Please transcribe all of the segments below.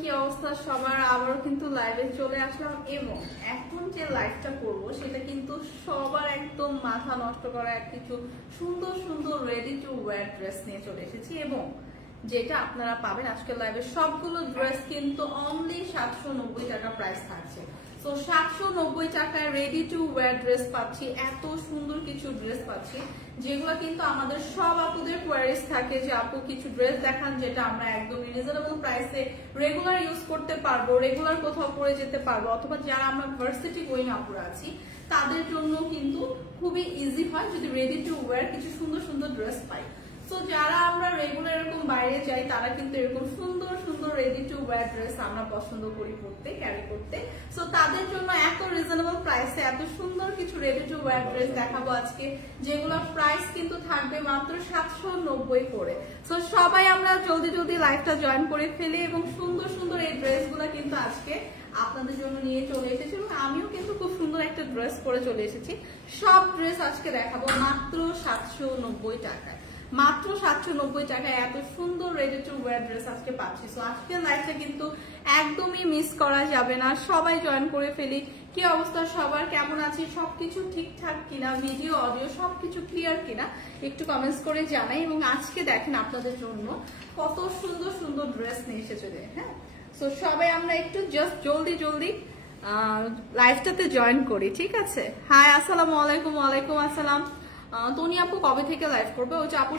কি অবস্থা সবার? আবারও কিন্তু লাইভে চলে আসলাম এবং এখন যে লাইভটা করব সেটা কিন্তু সবার একদম মাথা নষ্ট করা কিছু সুন্দর সুন্দর রেডি টু ওয়্যার ড্রেস নিয়ে চলে এসেছি এবং যেটা আপনারা পাবেন আজকের লাইভে সবগুলো ড্রেস কিন্তু অনলি 790 টাকা প্রাইস থাকছে। তো 790 টাকায় রেডি টু ওয়্যার ড্রেস পাচ্ছি, এত সুন্দর কিছু ড্রেস পাচ্ছি যেগুলো কিন্তু আমাদের সব আপুদের কোয়ারিজ থাকে যে আপু কিছু ড্রেস দেখান যেটা আমরা একদম রিজনেবল প্রাইসে রেগুলার ইউজ করতে পারবো, রেগুলার কোথাও পরে যেতে পারবো, অথবা যারা আমরা ভার্সিটি গোয়িং আপুরা আছি তাদের জন্য কিন্তু খুবই ইজি হয় যদি রেডি টু ওয়্যার কিছু সুন্দর সুন্দর ড্রেস পাই। তো যারা আমরা রেগুলার এরকম বাইরে যাই তারা কিন্তু এরকম সুন্দর সুন্দর রেডি টু ওয়্যার ড্রেস আমরা পছন্দ করি পড়তে, ক্যারি করতে। সো তাদের জন্য এত রিজনেবল প্রাইসে এত সুন্দর কিছু রেডি টু ওয়্যার ড্রেস দেখাবো আজকে, যেগুলোর প্রাইস কিন্তু থাকবে মাত্র 790 করে। সো সবাই আমরা জলদি জলদি লাইভটা জয়েন করে ফেলি এবং সুন্দর সুন্দর এই ড্রেসগুলো কিন্তু আজকে আপনাদের জন্য নিয়ে চলে এসেছি এবং আমিও কিন্তু খুব সুন্দর একটা ড্রেস পরে চলে এসেছি। সব ড্রেস আজকে দেখাবো মাত্র 790 টাকায়, মাত্র 790 টাকায় এত সুন্দর রেডি টু ওয়্যার ড্রেস আজকে পাচ্ছি। সো আজকের লাইভটা কিন্তু একদমই মিস করা যাবে না, সবাই জয়েন করে ফেলি। কি অবস্থা সবার, কেমন আছে, সবকিছু ঠিকঠাক কিনা, ভিডিও অডিও সবকিছু ক্লিয়ার কিনা একটু কমেন্টস করে জানাই। এবং আজকে দেখেন আপনাদের জন্য কত সুন্দর সুন্দর ড্রেস নিয়ে এসেছে। হ্যাঁ, সো সবাই আমরা একটু জাস্ট জলদি জলদি লাইভটাতে জয়েন করি, ঠিক আছে? হাই, আসসালামু আলাইকুম। ওয়ালাইকুম আসসালাম। তনি আপু কবে থেকে লাইভ করবে ওই যে আপু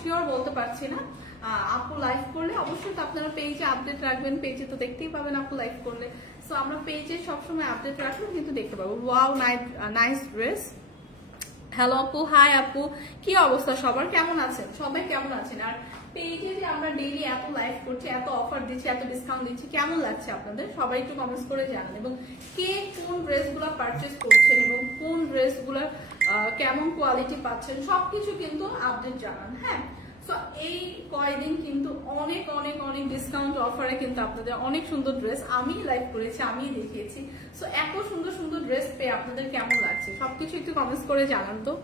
শিওর বলতে পারছি না। আপু লাইভ করলে অবশ্যই তো আপনারা পেজে আপডেট রাখবেন, পেজে তো দেখতেই পাবেন আপু লাইভ করলে। সো আমরা পেজে সবসময় আপডেট রাখলে কিন্তু দেখতে পাবো। Wow, nice dress. হ্যালো আপু, হাই আপু, কি অবস্থা সবার, কেমন আছেন? সবাই কেমন আছেন? আর পেজে যে আমরা ডেইলি এত লাইভ করছি, এত অফার দিচ্ছি, এত ডিসকাউন্ট দিচ্ছি, কেমন লাগছে আপনাদের? সবাই একটু কমেন্টস করে জানান এবং কে কোন ড্রেসগুলো পারচেজ করছেন এবং কোন ড্রেসগুলো কেমন কোয়ালিটি পাচ্ছেন সবকিছু কিন্তু আপডেট জানান। হ্যাঁ, সো এই কয়েকদিন কিন্তু অনেক অনেক অনেক ডিসকাউন্ট অফারে কিন্তু আপনাদের অনেক সুন্দর ড্রেস আমি লাইভ করেছি, আমি দেখিয়েছি। সো এত সুন্দর সুন্দর ড্রেস পেয়ে আপনাদের কেমন লাগছে সবকিছু একটু কমেন্টস করে জানান তো।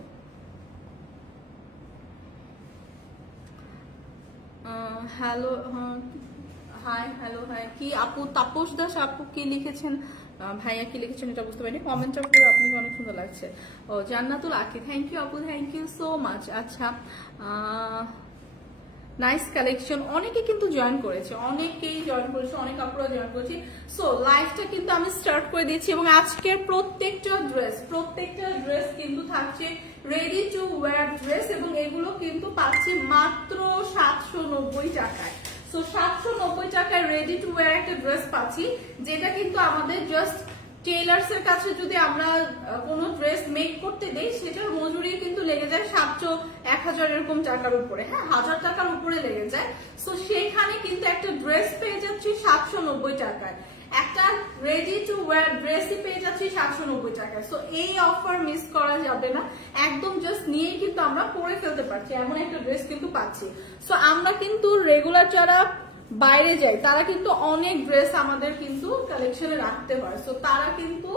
Hello, hi, hello, hi. কি আপু তাপস দাস আপু কি লিখেছেন, ভাইয়া কি লিখেছেন এটা বুঝতে পারিনি। কমেন্টটা করে আপনাকে অনেক সুন্দর লাগছে। ও জান্নাতুল আকি, থ্যাংক ইউ আপু, থ্যাংক ইউ সো মাচ। আচ্ছা, নাইস কালেকশন। অনেকে কিন্তু জয়েন করেছে, অনেকেই জয়েন করেছে, অনেক আপুরা জয়েন করেছে। সো লাইভটা কিন্তু আমি স্টার্ট করে দিচ্ছি এবং আজকের প্রত্যেকটা ড্রেস কিন্তু থাকছে রেডি টু ওয়্যার ড্রেস এবং এগুলো কিন্তু পাচ্ছি মাত্র 790 টাকায়। সো 790 টাকায় রেডি টু ওয়্যার একটা ড্রেস পাচ্ছি, যেটা কিন্তু আমাদের জাস্ট টেইলার্স এর কাছে যদি আমরা কোনো ড্রেস মেক করতে দেই সেটার মজুরি কিন্তু লেগে যায় 700, 1000 এরকম টাকার উপরে। হ্যাঁ, 1000 টাকার উপরে লেগে যায়। সো সেখানে কিন্তু একটা ড্রেস পেয়ে যাচ্ছি 790 টাকায়, একটা রেডি টু ওয়্যার ড্রেসই পেয়ে যাচ্ছি 790 টাকায়। সো এই অফার মিস করা যাবে না, একদম জাস্ট নিয়েই কিন্তু আমরা পরে ফেলতে পারছি, এমন একটা ড্রেস কিন্তু পাচ্ছি। সো আমরা কিন্তু রেগুলার যারা বাইরে যাই তারা কিন্তু অনেক ড্রেস আমাদের কিন্তু কালেকশনে রাখতে হয়। সো তারা কিন্তু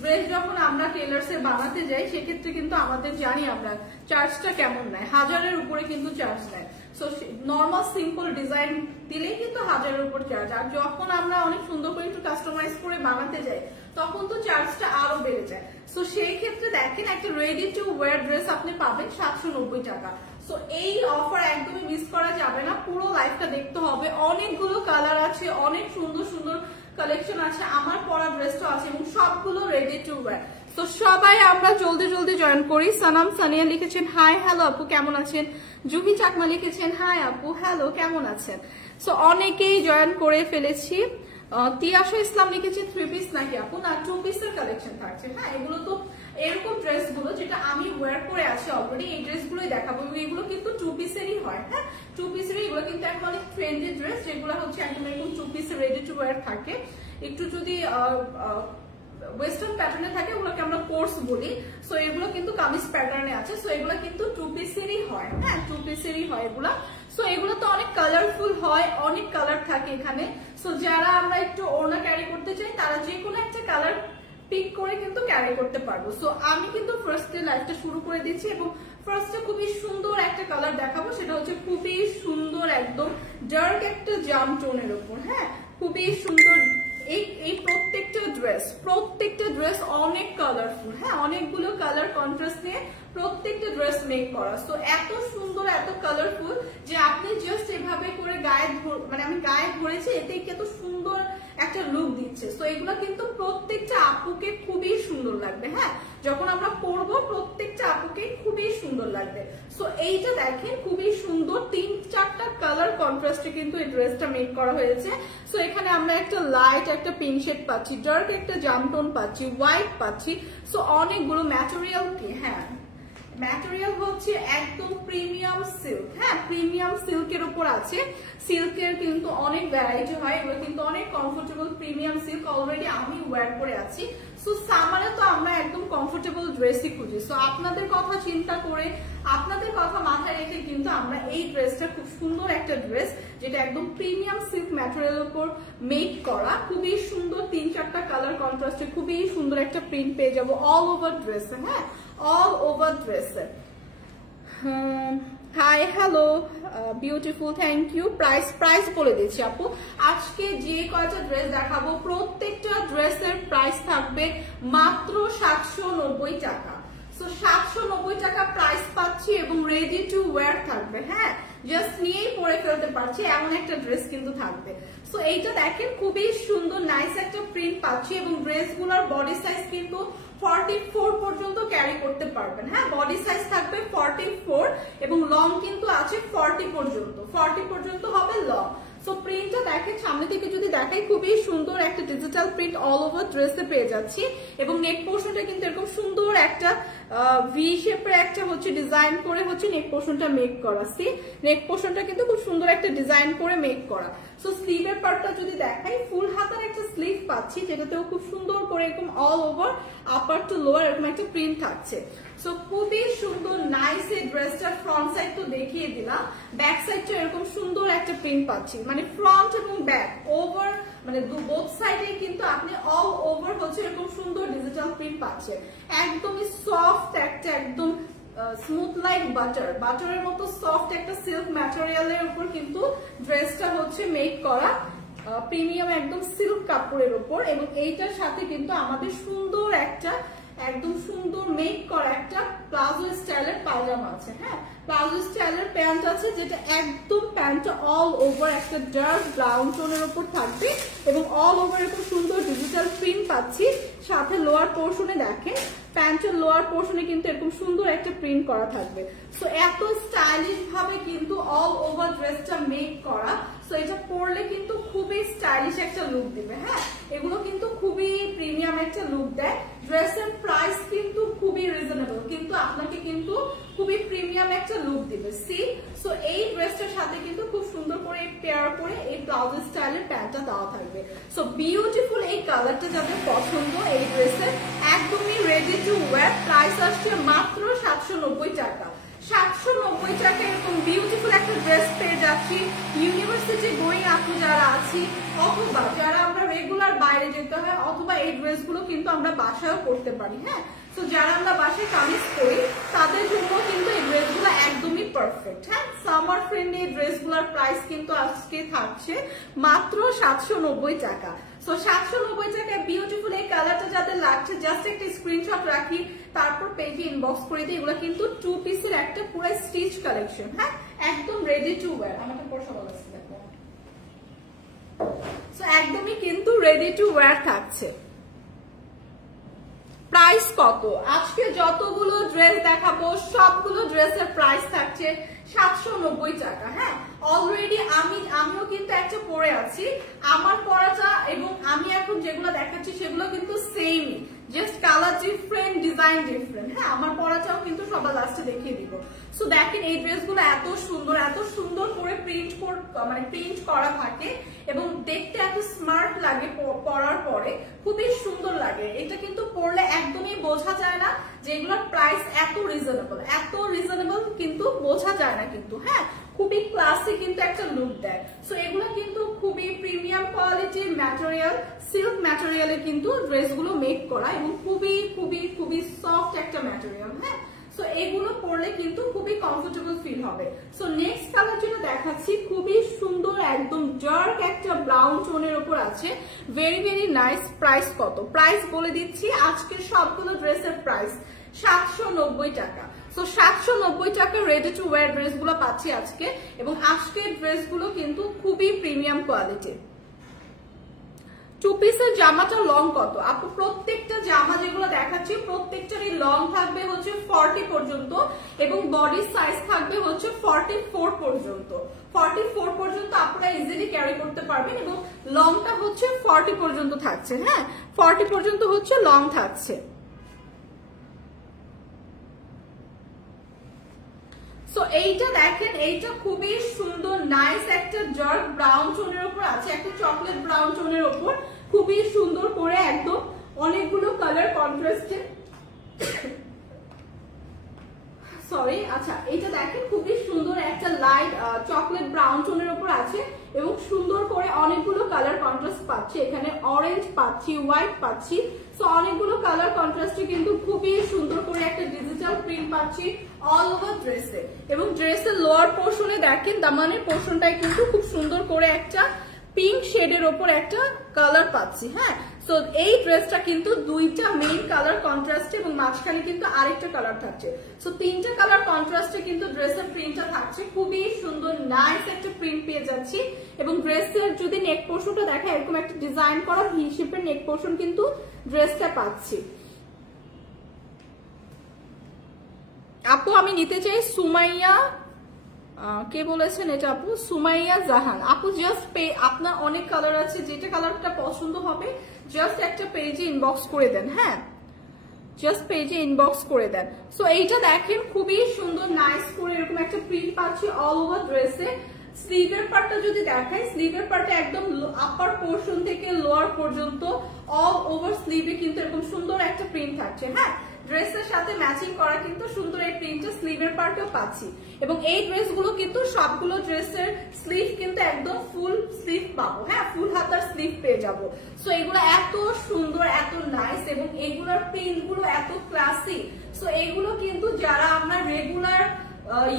ড্রেস যখন আমরা টেলার্সে বানাতে যাই সেক্ষেত্রে কিন্তু আমাদের জানি আমরা চার্জটা কেমন নেয়, 1000-এর উপরে কিন্তু চার্জ নেয়। সো নর্মাল সিম্পল ডিজাইন দিলেই কিন্তু 1000-এর উপর চার্জ, আর যখন আমরা অনেক সুন্দর করে একটু কাস্টমাইজ করে বানাতে যাই তখন তো চার্জটা আরো বেড়ে যায়। সো সেই ক্ষেত্রে দেখেন একটা রেডি টু ওয়্যার ড্রেস আপনি পাবেন 790 টাকা। সো এই অফার একদমই মিস করা যাবে না, পুরো লাইফটা দেখতে হবে। অনেকগুলো কালার আছে, অনেক সুন্দর সুন্দর কালেকশন আছে, আমার পরা ড্রেসটা আছে এবং সবগুলো রেডি টু ওয়্যার। তো সবাই আমরা জলদি জলদি জয়েন করি। সানাম সানিয়া লিখেছেন হাই, হ্যালো আপু কেমন আছেন। জুহি চাকমা লিখেছেন হাই আপু, হ্যালো কেমন আছেন। সো অনেকেই জয়েন করে ফেলেছি। তিয়াশা ইসলাম লিখেছে 3 পিস নাকি আপু, না 2 পিসের কালেকশন থাকছে। হ্যাঁ, এগুলো তো এরকম ড্রেসগুলো যেটা আমি ওয়্যার করে আছি অলরেডি, এই ড্রেসগুলোই দেখাবো এবং এগুলো কিন্তু 2 পিসেরই হয়। হ্যাঁ, 2 পিসেরই এগুলো কিন্তু এখন অনেক ট্রেন্ডি ড্রেস যেগুলো হচ্ছে একদম এরকম 2 পিসের রেডি টু ওয়্যার থাকে। একটু যদি ওয়েস্টার্ন প্যাটার্নে থাকে ওগুলোকে আমরা কোর্স বলি। সো এগুলো কিন্তু কামিজ প্যাটার্নে আছে। সো এগুলো কিন্তু 2 পিসেরই হয়। হ্যাঁ, 2 পিসেরই হয় এগুলা। সো এগুলো তো অনেক কালারফুল হয়, অনেক কালার থাকে এখানে। সো যারা আমরা একটু ওড়না ক্যারি করতে চাই তারা যে কোনো একটা কালার পিক করে কিন্তু ক্যারি করতে পারবো। সো আমি কিন্তু ফার্স্টে লাইভটা শুরু করে দিচ্ছি এবং ফার্স্টে খুবই সুন্দর একটা কালার দেখাবো, সেটা হচ্ছে খুবই সুন্দর একদম ডার্ক একটা জাম টোনের উপর। হ্যাঁ, খুবই সুন্দর। এই প্রত্যেকটা ড্রেস অনেক কালারফুল। হ্যাঁ, অনেকগুলো কালার কন্ট্রাস্ট নিয়ে প্রত্যেকটা ড্রেস মেক করা। সো এত সুন্দর, এত কালারফুল যে আপনি জাস্ট এভাবে করে আমি গায়ে ধরেছি, এতে কত সুন্দর একটা লুক দিচ্ছে। সো এগুলো কিন্তু প্রত্যেকটা আপুকে খুবই সুন্দর লাগবে। হ্যাঁ, যখন আমরা পরবো প্রত্যেকটা আপুকে খুবই সুন্দর লাগবে। সো এইটা দেখেন খুবই সুন্দর, 3-4টা কালার কন্ট্রাস্টে কিন্তু এই ড্রেসটা মেক করা হয়েছে। সো এখানে আমরা একটা লাইট একটা পিঙ্ক শেড পাচ্ছি, ডার্ক একটা জাম টোন পাচ্ছি, হোয়াইট পাচ্ছি। সো অনেকগুলো ম্যাটেরিয়াল কি, হ্যাঁ ম্যাটেরিয়াল হচ্ছে একদম প্রিমিয়াম সিল্ক। হ্যাঁ, প্রিমিয়াম সিল্কের উপর আছে। সিল্কের কিন্তু অনেক ভ্যারাইটি হয়, এগুলো কিন্তু অনেক কমফোর্টেবল প্রিমিয়াম সিল্ক। অলরেডি আমি ওয়্যার করে আছি। সো সামারে তো আমরা একদম কমফোর্টেবল ড্রেসই খুঁজি। সো আপনাদের কথা চিন্তা করে, আপনাদের কথা মাথায় রেখে কিন্তু আমরা এই ড্রেসটা, খুব সুন্দর একটা ড্রেস যেটা একদম প্রিমিয়াম সিল্ক ম্যাটেরিয়ালের উপর মেক করা, খুবই সুন্দর 3-4টা কালার কন্ট্রাস্টে খুবই সুন্দর একটা প্রিন্ট পেয়ে যাবো অল ওভার ড্রেসে। হ্যাঁ, অল ওভার ড্রেসে। Hi, hello, beautiful, thank you. Price বলে দিচ্ছি আপু, আজকে যে কয়টা ড্রেস দেখাবো প্রত্যেকটা ড্রেসের প্রাইস থাকবে মাত্র 790 টাকা। সো 790 টাকা প্রাইস পাচ্ছি এবং রেডি টু ওয়্যার থাকবে। হ্যাঁ, জাস্ট নিয়েই পরে ফেলতে পারছি এমন একটা ড্রেস কিন্তু থাকবে। সো এইটা দেখেন খুবই সুন্দর নাইস একটা প্রিন্ট পাচ্ছি এবং ড্রেসগুলোর বডি সাইজ কিন্তু 44 পর্যন্ত ক্যারি করতে পারবেন। হ্যাঁ, বডি সাইজ থাকবে 44 এবং লং কিন্তু আছে 40 পর্যন্ত হবে লং। সো প্রিন্টটা দেখেন সামনে থেকে যদি দেখাই, খুবই সুন্দর একটা ডিজিটাল প্রিন্ট অল ওভার ড্রেসে পেয়ে যাচ্ছি এবং নেক পোর্শনটা কিন্তু এরকম সুন্দর একটা ভি শেপের একটা হচ্ছে ডিজাইন করে হচ্ছে নেক পোর্শনটা মেক করা। সি, নেক পোর্শনটা কিন্তু খুব সুন্দর একটা ডিজাইন করে মেক করা। সো স্লিভের পার্টটা যদি দেখাই, ফুল হাতার একটা স্লিভ পাচ্ছি যেটাতেও খুব সুন্দর করে এরকম অল ওভার আপার টু লোয়ার এরকম একটা প্রিন্ট থাকছে। সো খুবই সুন্দর নাইস এই ড্রেসটার ফ্রন্ট সাইড তো দেখিয়ে দিলাম, ব্যাক সাইডটা এরকম সুন্দর একটা প্রিন্ট পাচ্ছি, মানে ফ্রন্ট এবং ব্যাক ওভার মানে বোথ সাইডে কিন্তু আপনি অল ওভার হচ্ছে এরকম সুন্দর ডিজিটাল প্রিন্ট পাচ্ছেন। একদমই সফট একটা, একদম স্মুথ লাইক বাটারের মতো সফট একটা সিল্ক ম্যাটেরিয়ালের উপর কিন্তু ড্রেসটা হচ্ছে মেক করা, প্রিমিয়াম একদম সিল্ক কাপড়ের উপর। এবং এইটার সাথে কিন্তু আমাদের সুন্দর একটা একদম সুন্দর মেক করা একটা প্লাজো স্টাইলের পায়জামা আছে। হ্যাঁ, প্লাজো স্টাইলের প্যান্ট আছে যেটা একদম প্যান্টটা অল ওভার একটা ডার্ক ব্রাউন টোনের উপর থাকবে এবং অল ওভার এরকম সুন্দর ডিজিটাল প্রিন্ট পাচ্ছি। সাথে লোয়ার পোর্শনে দেখেন, প্যান্টের লোয়ার পোর্শনে কিন্তু এরকম সুন্দর একটা প্রিন্ট করা থাকবে। সো এত স্টাইলিশ ভাবে কিন্তু অল ওভার ড্রেসটা মেক করা। সো এটা পরলে কিন্তু খুবই স্টাইলিশ একটা লুক দিবে। হ্যাঁ, এগুলো কিন্তু খুবই প্রিমিয়াম একটা লুক দেয়। ড্রেসের প্রাইস কিন্তু খুবই রিজনেবল, কিন্তু আপনাকে কিন্তু খুবই প্রিমিয়াম একটা লুক দিবে। সি, সো এই ড্রেসটার সাথে কিন্তু খুব সুন্দর করে পেয়ার করে এই প্লাজো স্টাইলের প্যান্টটা দেওয়া থাকবে। সো বিউটিফুল এই কালারটা যাদের পছন্দ এই ড্রেসের, একদমই রেডি টু ওয়্যার। প্রাইস আসছে মাত্র 790 টাকা। 790 টাকা এরকম বিউটিফুল একটা ড্রেস পেয়ে যাচ্ছি। ইউনিভার্সিটি গোয়িং আপু যারা আছি, অথবা যারা আমরা রেগুলার বাইরে যেতে হয়, অথবা এই ড্রেসগুলো কিন্তু আমরা বাসায়ও করতে পারি। হ্যাঁ, তো যারা আমরা বাসায় কামিজ করি তাদের জন্য কিন্তু এই ড্রেসগুলো একদমই পারফেক্ট। হ্যাঁ, সামার ফ্রেন্ডলি এই ড্রেসগুলোর প্রাইস কিন্তু আজকে থাকছে মাত্র 790 টাকা। সো 790 টাকায় বিউটিফুল এই কালারটা যাদের লাগছে জাস্ট একটা স্ক্রিনশট রাখি, তারপর পেজে ইনবক্স করে দিই। এগুলো কিন্তু 2 পিসের একটা পুরো স্টিচ কালেকশন। হ্যাঁ, একদম রেডি টু ওয়্যার। আমাকে পড়া বলা আছে দেখো। সো একদমই কিন্তু রেডি টু ওয়্যার থাকছে। প্রাইস কত? আজকে যতগুলো ড্রেস দেখাবো সবগুলো ড্রেসের প্রাইস থাকছে 790 টাকা। হ্যাঁ, অলরেডি আমিও কিন্তু একটা পরে আছি, আমার পরাটা এবং আমি এখন যেগুলো দেখাচ্ছি সেগুলো কিন্তু সেমই, just colour different, design different. হ্যাঁ, আমার পরাটাও কিন্তু সবার লাস্টে দেখিয়ে দিব। সো দেখেন এই ড্রেসগুলো এত সুন্দর করে প্রিন্ট করা থাকে এবং দেখতে এত স্মার্ট লাগে পরার পরে, খুবই সুন্দর লাগে। এটা কিন্তু পরলে একদমই বোঝা যায় না যে এগুলোর প্রাইস এত রিজনেবল কিন্তু বোঝা যায় না কিন্তু। হ্যাঁ, খুবই ক্লাসি কিন্তু একটা লুক দেয়। সো এগুলো কিন্তু খুবই খুবই প্রিমিয়াম কোয়ালিটির ম্যাটেরিয়াল, সিল্ক ম্যাটেরিয়ালে কিন্তু ড্রেসগুলো মেক করা এবং খুবই খুবই খুবই সফট একটা ম্যাটেরিয়াল। হ্যাঁ, সো এগুলো পরলে কিন্তু খুবই কমফোর্টেবল ফিল হবে। সো নেক্সট কালার যেটা দেখাচ্ছি খুবই সুন্দর একদম ডার্ক একটা ব্রাউন টোনের উপর আছে, ভেরি ভেরি নাইস। প্রাইস কত? প্রাইস বলে দিচ্ছি, আজকের সবগুলো ড্রেসের প্রাইস 790 টাকা। সো 790 টাকা রেডি টু ওয়্যার ড্রেসগুলো পাচ্ছি আজকে, এবং আজকের ড্রেসগুলো কিন্তু খুবই প্রিমিয়াম কোয়ালিটি। টু পিসের জামাটা লং কত আপু? প্রত্যেকটা জামা যেগুলো দেখাচ্ছি প্রত্যেকটারই লং থাকবে হচ্ছে 40 পর্যন্ত, এবং বডি সাইজ থাকবে হচ্ছে 44 পর্যন্ত। 44 পর্যন্ত আপনারা ইজিলি ক্যারি করতে পারবেন, এবং লংটা হচ্ছে 40 পর্যন্ত থাকছে। হ্যাঁ, 40 পর্যন্ত হচ্ছে লং থাকছে। সো এইটা দেখেন, এইটা খুবই সুন্দর নাইস একটা ডার্ক ব্রাউন টোনের উপর আছে, একটা চকলেট ব্রাউন টোনের উপর খুবই সুন্দর করে একদম অনেকগুলো কালার কন্ট্রাস্টে, সরি, আচ্ছা এইটা দেখেন খুবই সুন্দর একটা লাইট চকলেট ব্রাউন টোনের উপর আছে, এবং সুন্দর করে অনেকগুলো কালার কন্ট্রাস্ট পাচ্ছি। এখানে অরেঞ্জ পাচ্ছি, হোয়াইট পাচ্ছি, সো অনেকগুলো কালার কন্ট্রাস্টে কিন্তু খুবই সুন্দর করে একটা ডিজিটাল প্রিন্ট পাচ্ছি অল ওভার ড্রেসে। এবং ড্রেসের লোয়ার পোর্শনে দেখেন দামানের পোর্শনটাই কিন্তু খুব সুন্দর করে একটা পিঙ্ক শেডের ওপর একটা কালার পাচ্ছি। হ্যাঁ, সো এই ড্রেসটা কিন্তু দুইটা মেইন কালার কন্ট্রাস্টে, এবং মাঝখানে কিন্তু আরেকটা কালার থাকছে। সো তিনটা কালার কন্ট্রাস্টে কিন্তু ড্রেসের প্রিন্টটা থাকছে, খুবই সুন্দর নাইস একটা প্রিন্ট পেয়ে যাচ্ছি। এবং ড্রেসের যদি নেক পোর্শনটা দেখা, এরকম একটা ডিজাইন করা ভি শেপের নেক পোর্শন কিন্তু ড্রেসটা পাচ্ছি। আপু আমি নিতে চাই সুমাইয়া, কে বলেছেন এটা আপু? সুমাইয়া জাহান আপু। জাস্ট আপনার অনেক কালার আছে, যেটা কালারটা পছন্দ হবে জাস্ট একটা পেজে ইনবক্স করে দেন। হ্যাঁ, জাস্ট পেজে ইনবক্স করে দেন। সো এইটা দেখেন খুবই সুন্দর নাইস করে এরকম একটা প্রিন্ট পাচ্ছি অল ওভার ড্রেসে। স্লিভের পার্টটা যদি দেখাই, স্লিভের পার্টটা একদম আপার পোর্শন থেকে লোয়ার পর্যন্ত অল ওভার স্লিভে কিন্তু এরকম সুন্দর একটা প্রিন্ট থাকছে। হ্যাঁ, ড্রেসের সাথে ম্যাচিং করা কিন্তু সুন্দর এই প্রিন্টটা স্লিভের পার্টেও পাচ্ছি, এবং এই ড্রেসগুলো কিন্তু সবগুলো ড্রেসের স্লিভ কিন্তু একদম ফুল স্লিভ পাবো। হ্যাঁ, ফুল হাতার স্লিভ পেয়ে যাবো। সো এগুলো এত সুন্দর, এত নাইস, এবং এগুলোর প্রিন্ট গুলো এত ক্লাসি। সো এগুলো কিন্তু যারা আমরা রেগুলার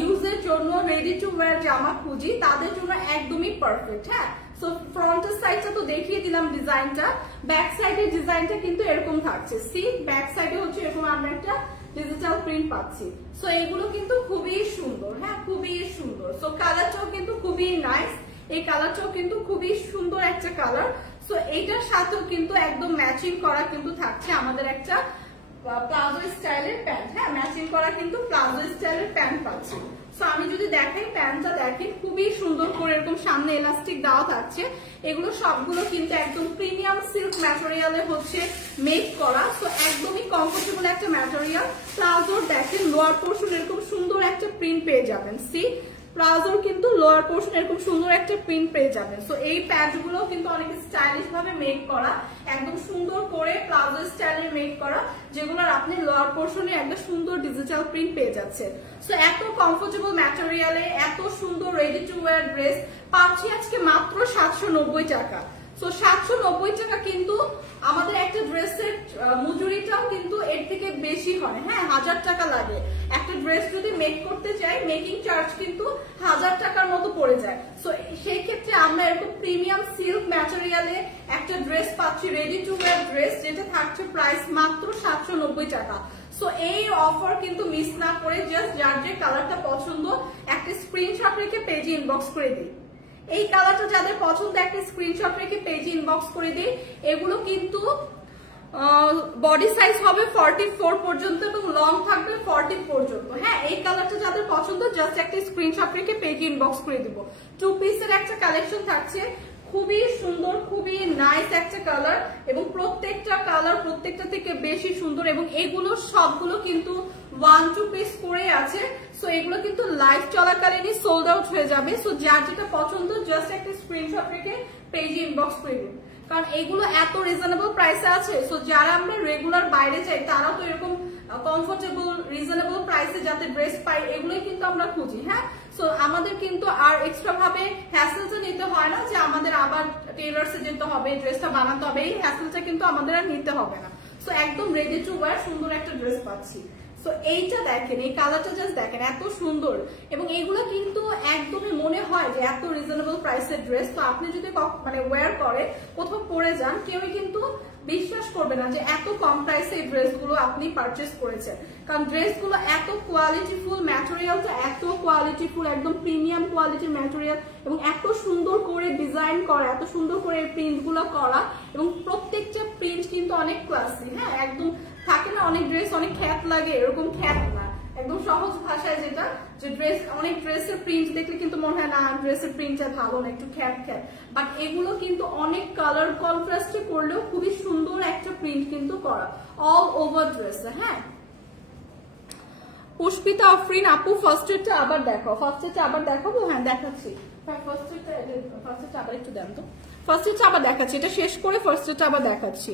ইউজের জন্য রেডি টু ওয়্যার জামা খুঁজি তাদের জন্য একদমই পারফেক্ট। হ্যাঁ, সো ফ্রন্টের সাইডটা তো দেখিয়ে দিলাম ডিজাইনটা, ব্যাক সাইডের ডিজাইনটা কিন্তু এরকম থাকছে। সি ব্যাক সাইডে হচ্ছে এরকম আমরা একটা ডিজিটাল প্রিন্ট পাচ্ছি। সো এগুলো কিন্তু খুবই সুন্দর। হ্যাঁ, খুবই সুন্দর। সো কালারটাও কিন্তু খুবই নাইস, এই কালারটাও কিন্তু খুবই সুন্দর একটা কালার। সো এইটার সাথেও কিন্তু একদম ম্যাচিং করা কিন্তু থাকছে আমাদের একটা প্লাজো স্টাইলের প্যান্ট। হ্যাঁ, ম্যাচিং করা কিন্তু প্লাজো স্টাইলের প্যান্ট পাচ্ছি। সো আমি যদি দেখাই প্যান্টটা দেখেন খুবই সুন্দর করে এরকম সামনে এলাস্টিক দেওয়া থাকছে। এগুলো সবগুলো কিন্তু একদম প্রিমিয়াম সিল্ক ম্যাটেরিয়ালে হচ্ছে মেক করা। সো একদমই কমফোর্টেবল একটা ম্যাটেরিয়াল। প্লাজোর দেখেন লোয়ার পোর্শন এরকম সুন্দর একটা প্রিন্ট পেয়ে যাবেন। সি প্লাজোর কিন্তু লোয়ার পোর্শন এরকম সুন্দর একটা প্রিন্ট পেয়ে যাবেন। সো এই প্যান্টগুলো কিন্তু অনেক স্টাইলিশ ভাবে মেক করা, একদম সুন্দর করে প্লাজো স্টাইলে মেক করা, যেগুলোর আপনি লোয়ার পোর্শনে একটা সুন্দর ডিজিটাল প্রিন্ট পেয়ে যাচ্ছে। সো এত কমফোর্টেবল ম্যাটেরিয়ালে এত সুন্দর রেডি টু ওয়্যার ড্রেস পাচ্ছি আজকে মাত্র 790 টাকা। সো 790 টাকা কিন্তু আমাদের একটা ড্রেসের মজুরিটাও কিন্তু এর থেকে বেশি হয়। হ্যাঁ, 1000 টাকা লাগে। একটা ড্রেস যদি মেক করতে চাই মেকিং চার্জ কিন্তু 1000 টাকার মতো পড়ে যায়। সো সেই ক্ষেত্রে আমরা এরকম প্রিমিয়াম সিল্ক ম্যাটেরিয়ালে একটা ড্রেস পাচ্ছি, রেডি টু ওয়্যার ড্রেস, যেটা থাকছে প্রাইস মাত্র 790 টাকা। সো এই অফার কিন্তু মিস না করে জাস্ট যার যে কালারটা পছন্দ একটা স্ক্রিনশট রেখে পেজে ইনবক্স করে দিই। এই কালারটা যাদের পছন্দ একটা স্ক্রিনশট রেখে পেজে ইনবক্স করে দিই। এগুলো কিন্তু বডি সাইজ হবে 44 পর্যন্ত এবং লং থাকবে 40 পর্যন্ত। হ্যাঁ, এই কালারটা যাদের পছন্দ জাস্ট একটা স্ক্রিনশট রেখে পেজে ইনবক্স করে দিব। টু পিসের একটা কালেকশন থাকছে, খুবই সুন্দর, খুবই নাইস একটা কালার, এবং প্রত্যেকটা কালার প্রত্যেকটা থেকে বেশি সুন্দর, এবং এগুলো সবগুলো কিন্তু 1-2 পিস করে আছে। সো এগুলো কিন্তু লাইভ চলাকালীনই সোল্ড আউট হয়ে যাবে। সো যার যেটা পছন্দ জাস্ট একটা স্ক্রিনশট রেখে পেজে ইনবক্স করে দিন, কারণ এগুলো এত রিজনেবল প্রাইসে আছে। সো যারা আমরা রেগুলার বাইরে যাই তারাও তো এরকম কমফোর্টেবল রিজনেবল প্রাইসে যাতে ড্রেস পাই এগুলোই কিন্তু আমরা খুঁজি। হ্যাঁ, সো আমাদের কিন্তু আর এক্সট্রা ভাবে হ্যাসেলটা নিতে হয় না যে আমাদের আবার আবার টেইলরসে যেতে হবে, ড্রেসটা বানাতে হবে, এই হ্যাসেলটা কিন্তু আমাদের আর নিতে হবে না। সো একদম রেডি টু ওয়্যার সুন্দর একটা ড্রেস পাচ্ছি। সো এইটা দেখেন, এই কালারটা জাস্ট দেখেন, এত সুন্দর। এবং এইগুলো কিন্তু একদমই মনে হয় যে এত রিজনেবল প্রাইসের ড্রেস। তো আপনি যদি মানে ওয়্যার করে কোথাও পরে যান, কেউই কিন্তু বিশ্বাস করবে না যে এত কম প্রাইসে এই ড্রেসগুলো আপনি পারচেস করেছেন। কারণ ড্রেসগুলো এত কোয়ালিটিফুল, ম্যাটেরিয়ালটা এত কোয়ালিটিফুল, একদম প্রিমিয়াম কোয়ালিটির ম্যাটেরিয়াল, এবং এত সুন্দর করে ডিজাইন করা, এত সুন্দর করে প্রিন্টগুলো করা, এবং প্রত্যেকটা প্রিন্ট কিন্তু অনেক ক্লাসি। হ্যাঁ, একদম থাকে না অনেক ড্রেস অনেক খ্যাত লাগে, এরকম খ্যাত না, একদম সহজ ভাষায় যেটা, যে ড্রেস অনেক ড্রেসের প্রিন্ট দেখলে কিন্তু মনে হয় না ড্রেসের প্রিন্টটা ভালো না, একটু খ্যাত খ্যাত। বাট এগুলো কিন্তু অনেক কালার কন্ট্রাস্টে করলেও খুবই সুন্দর একটা প্রিন্ট কিন্তু করা অল ওভার ড্রেসে। হ্যাঁ, পুষ্পিতা আফরিন আপু ফার্স্টেরটা আবার দেখো, ফার্স্টেরটা আবার দেখাবো। হ্যাঁ দেখাচ্ছি, ফার্স্টেরটা আবার একটু দেন তো, ফার্স্টেরটা আবার দেখাচ্ছি, এটা শেষ করে ফার্স্টেরটা আবার দেখাচ্ছি।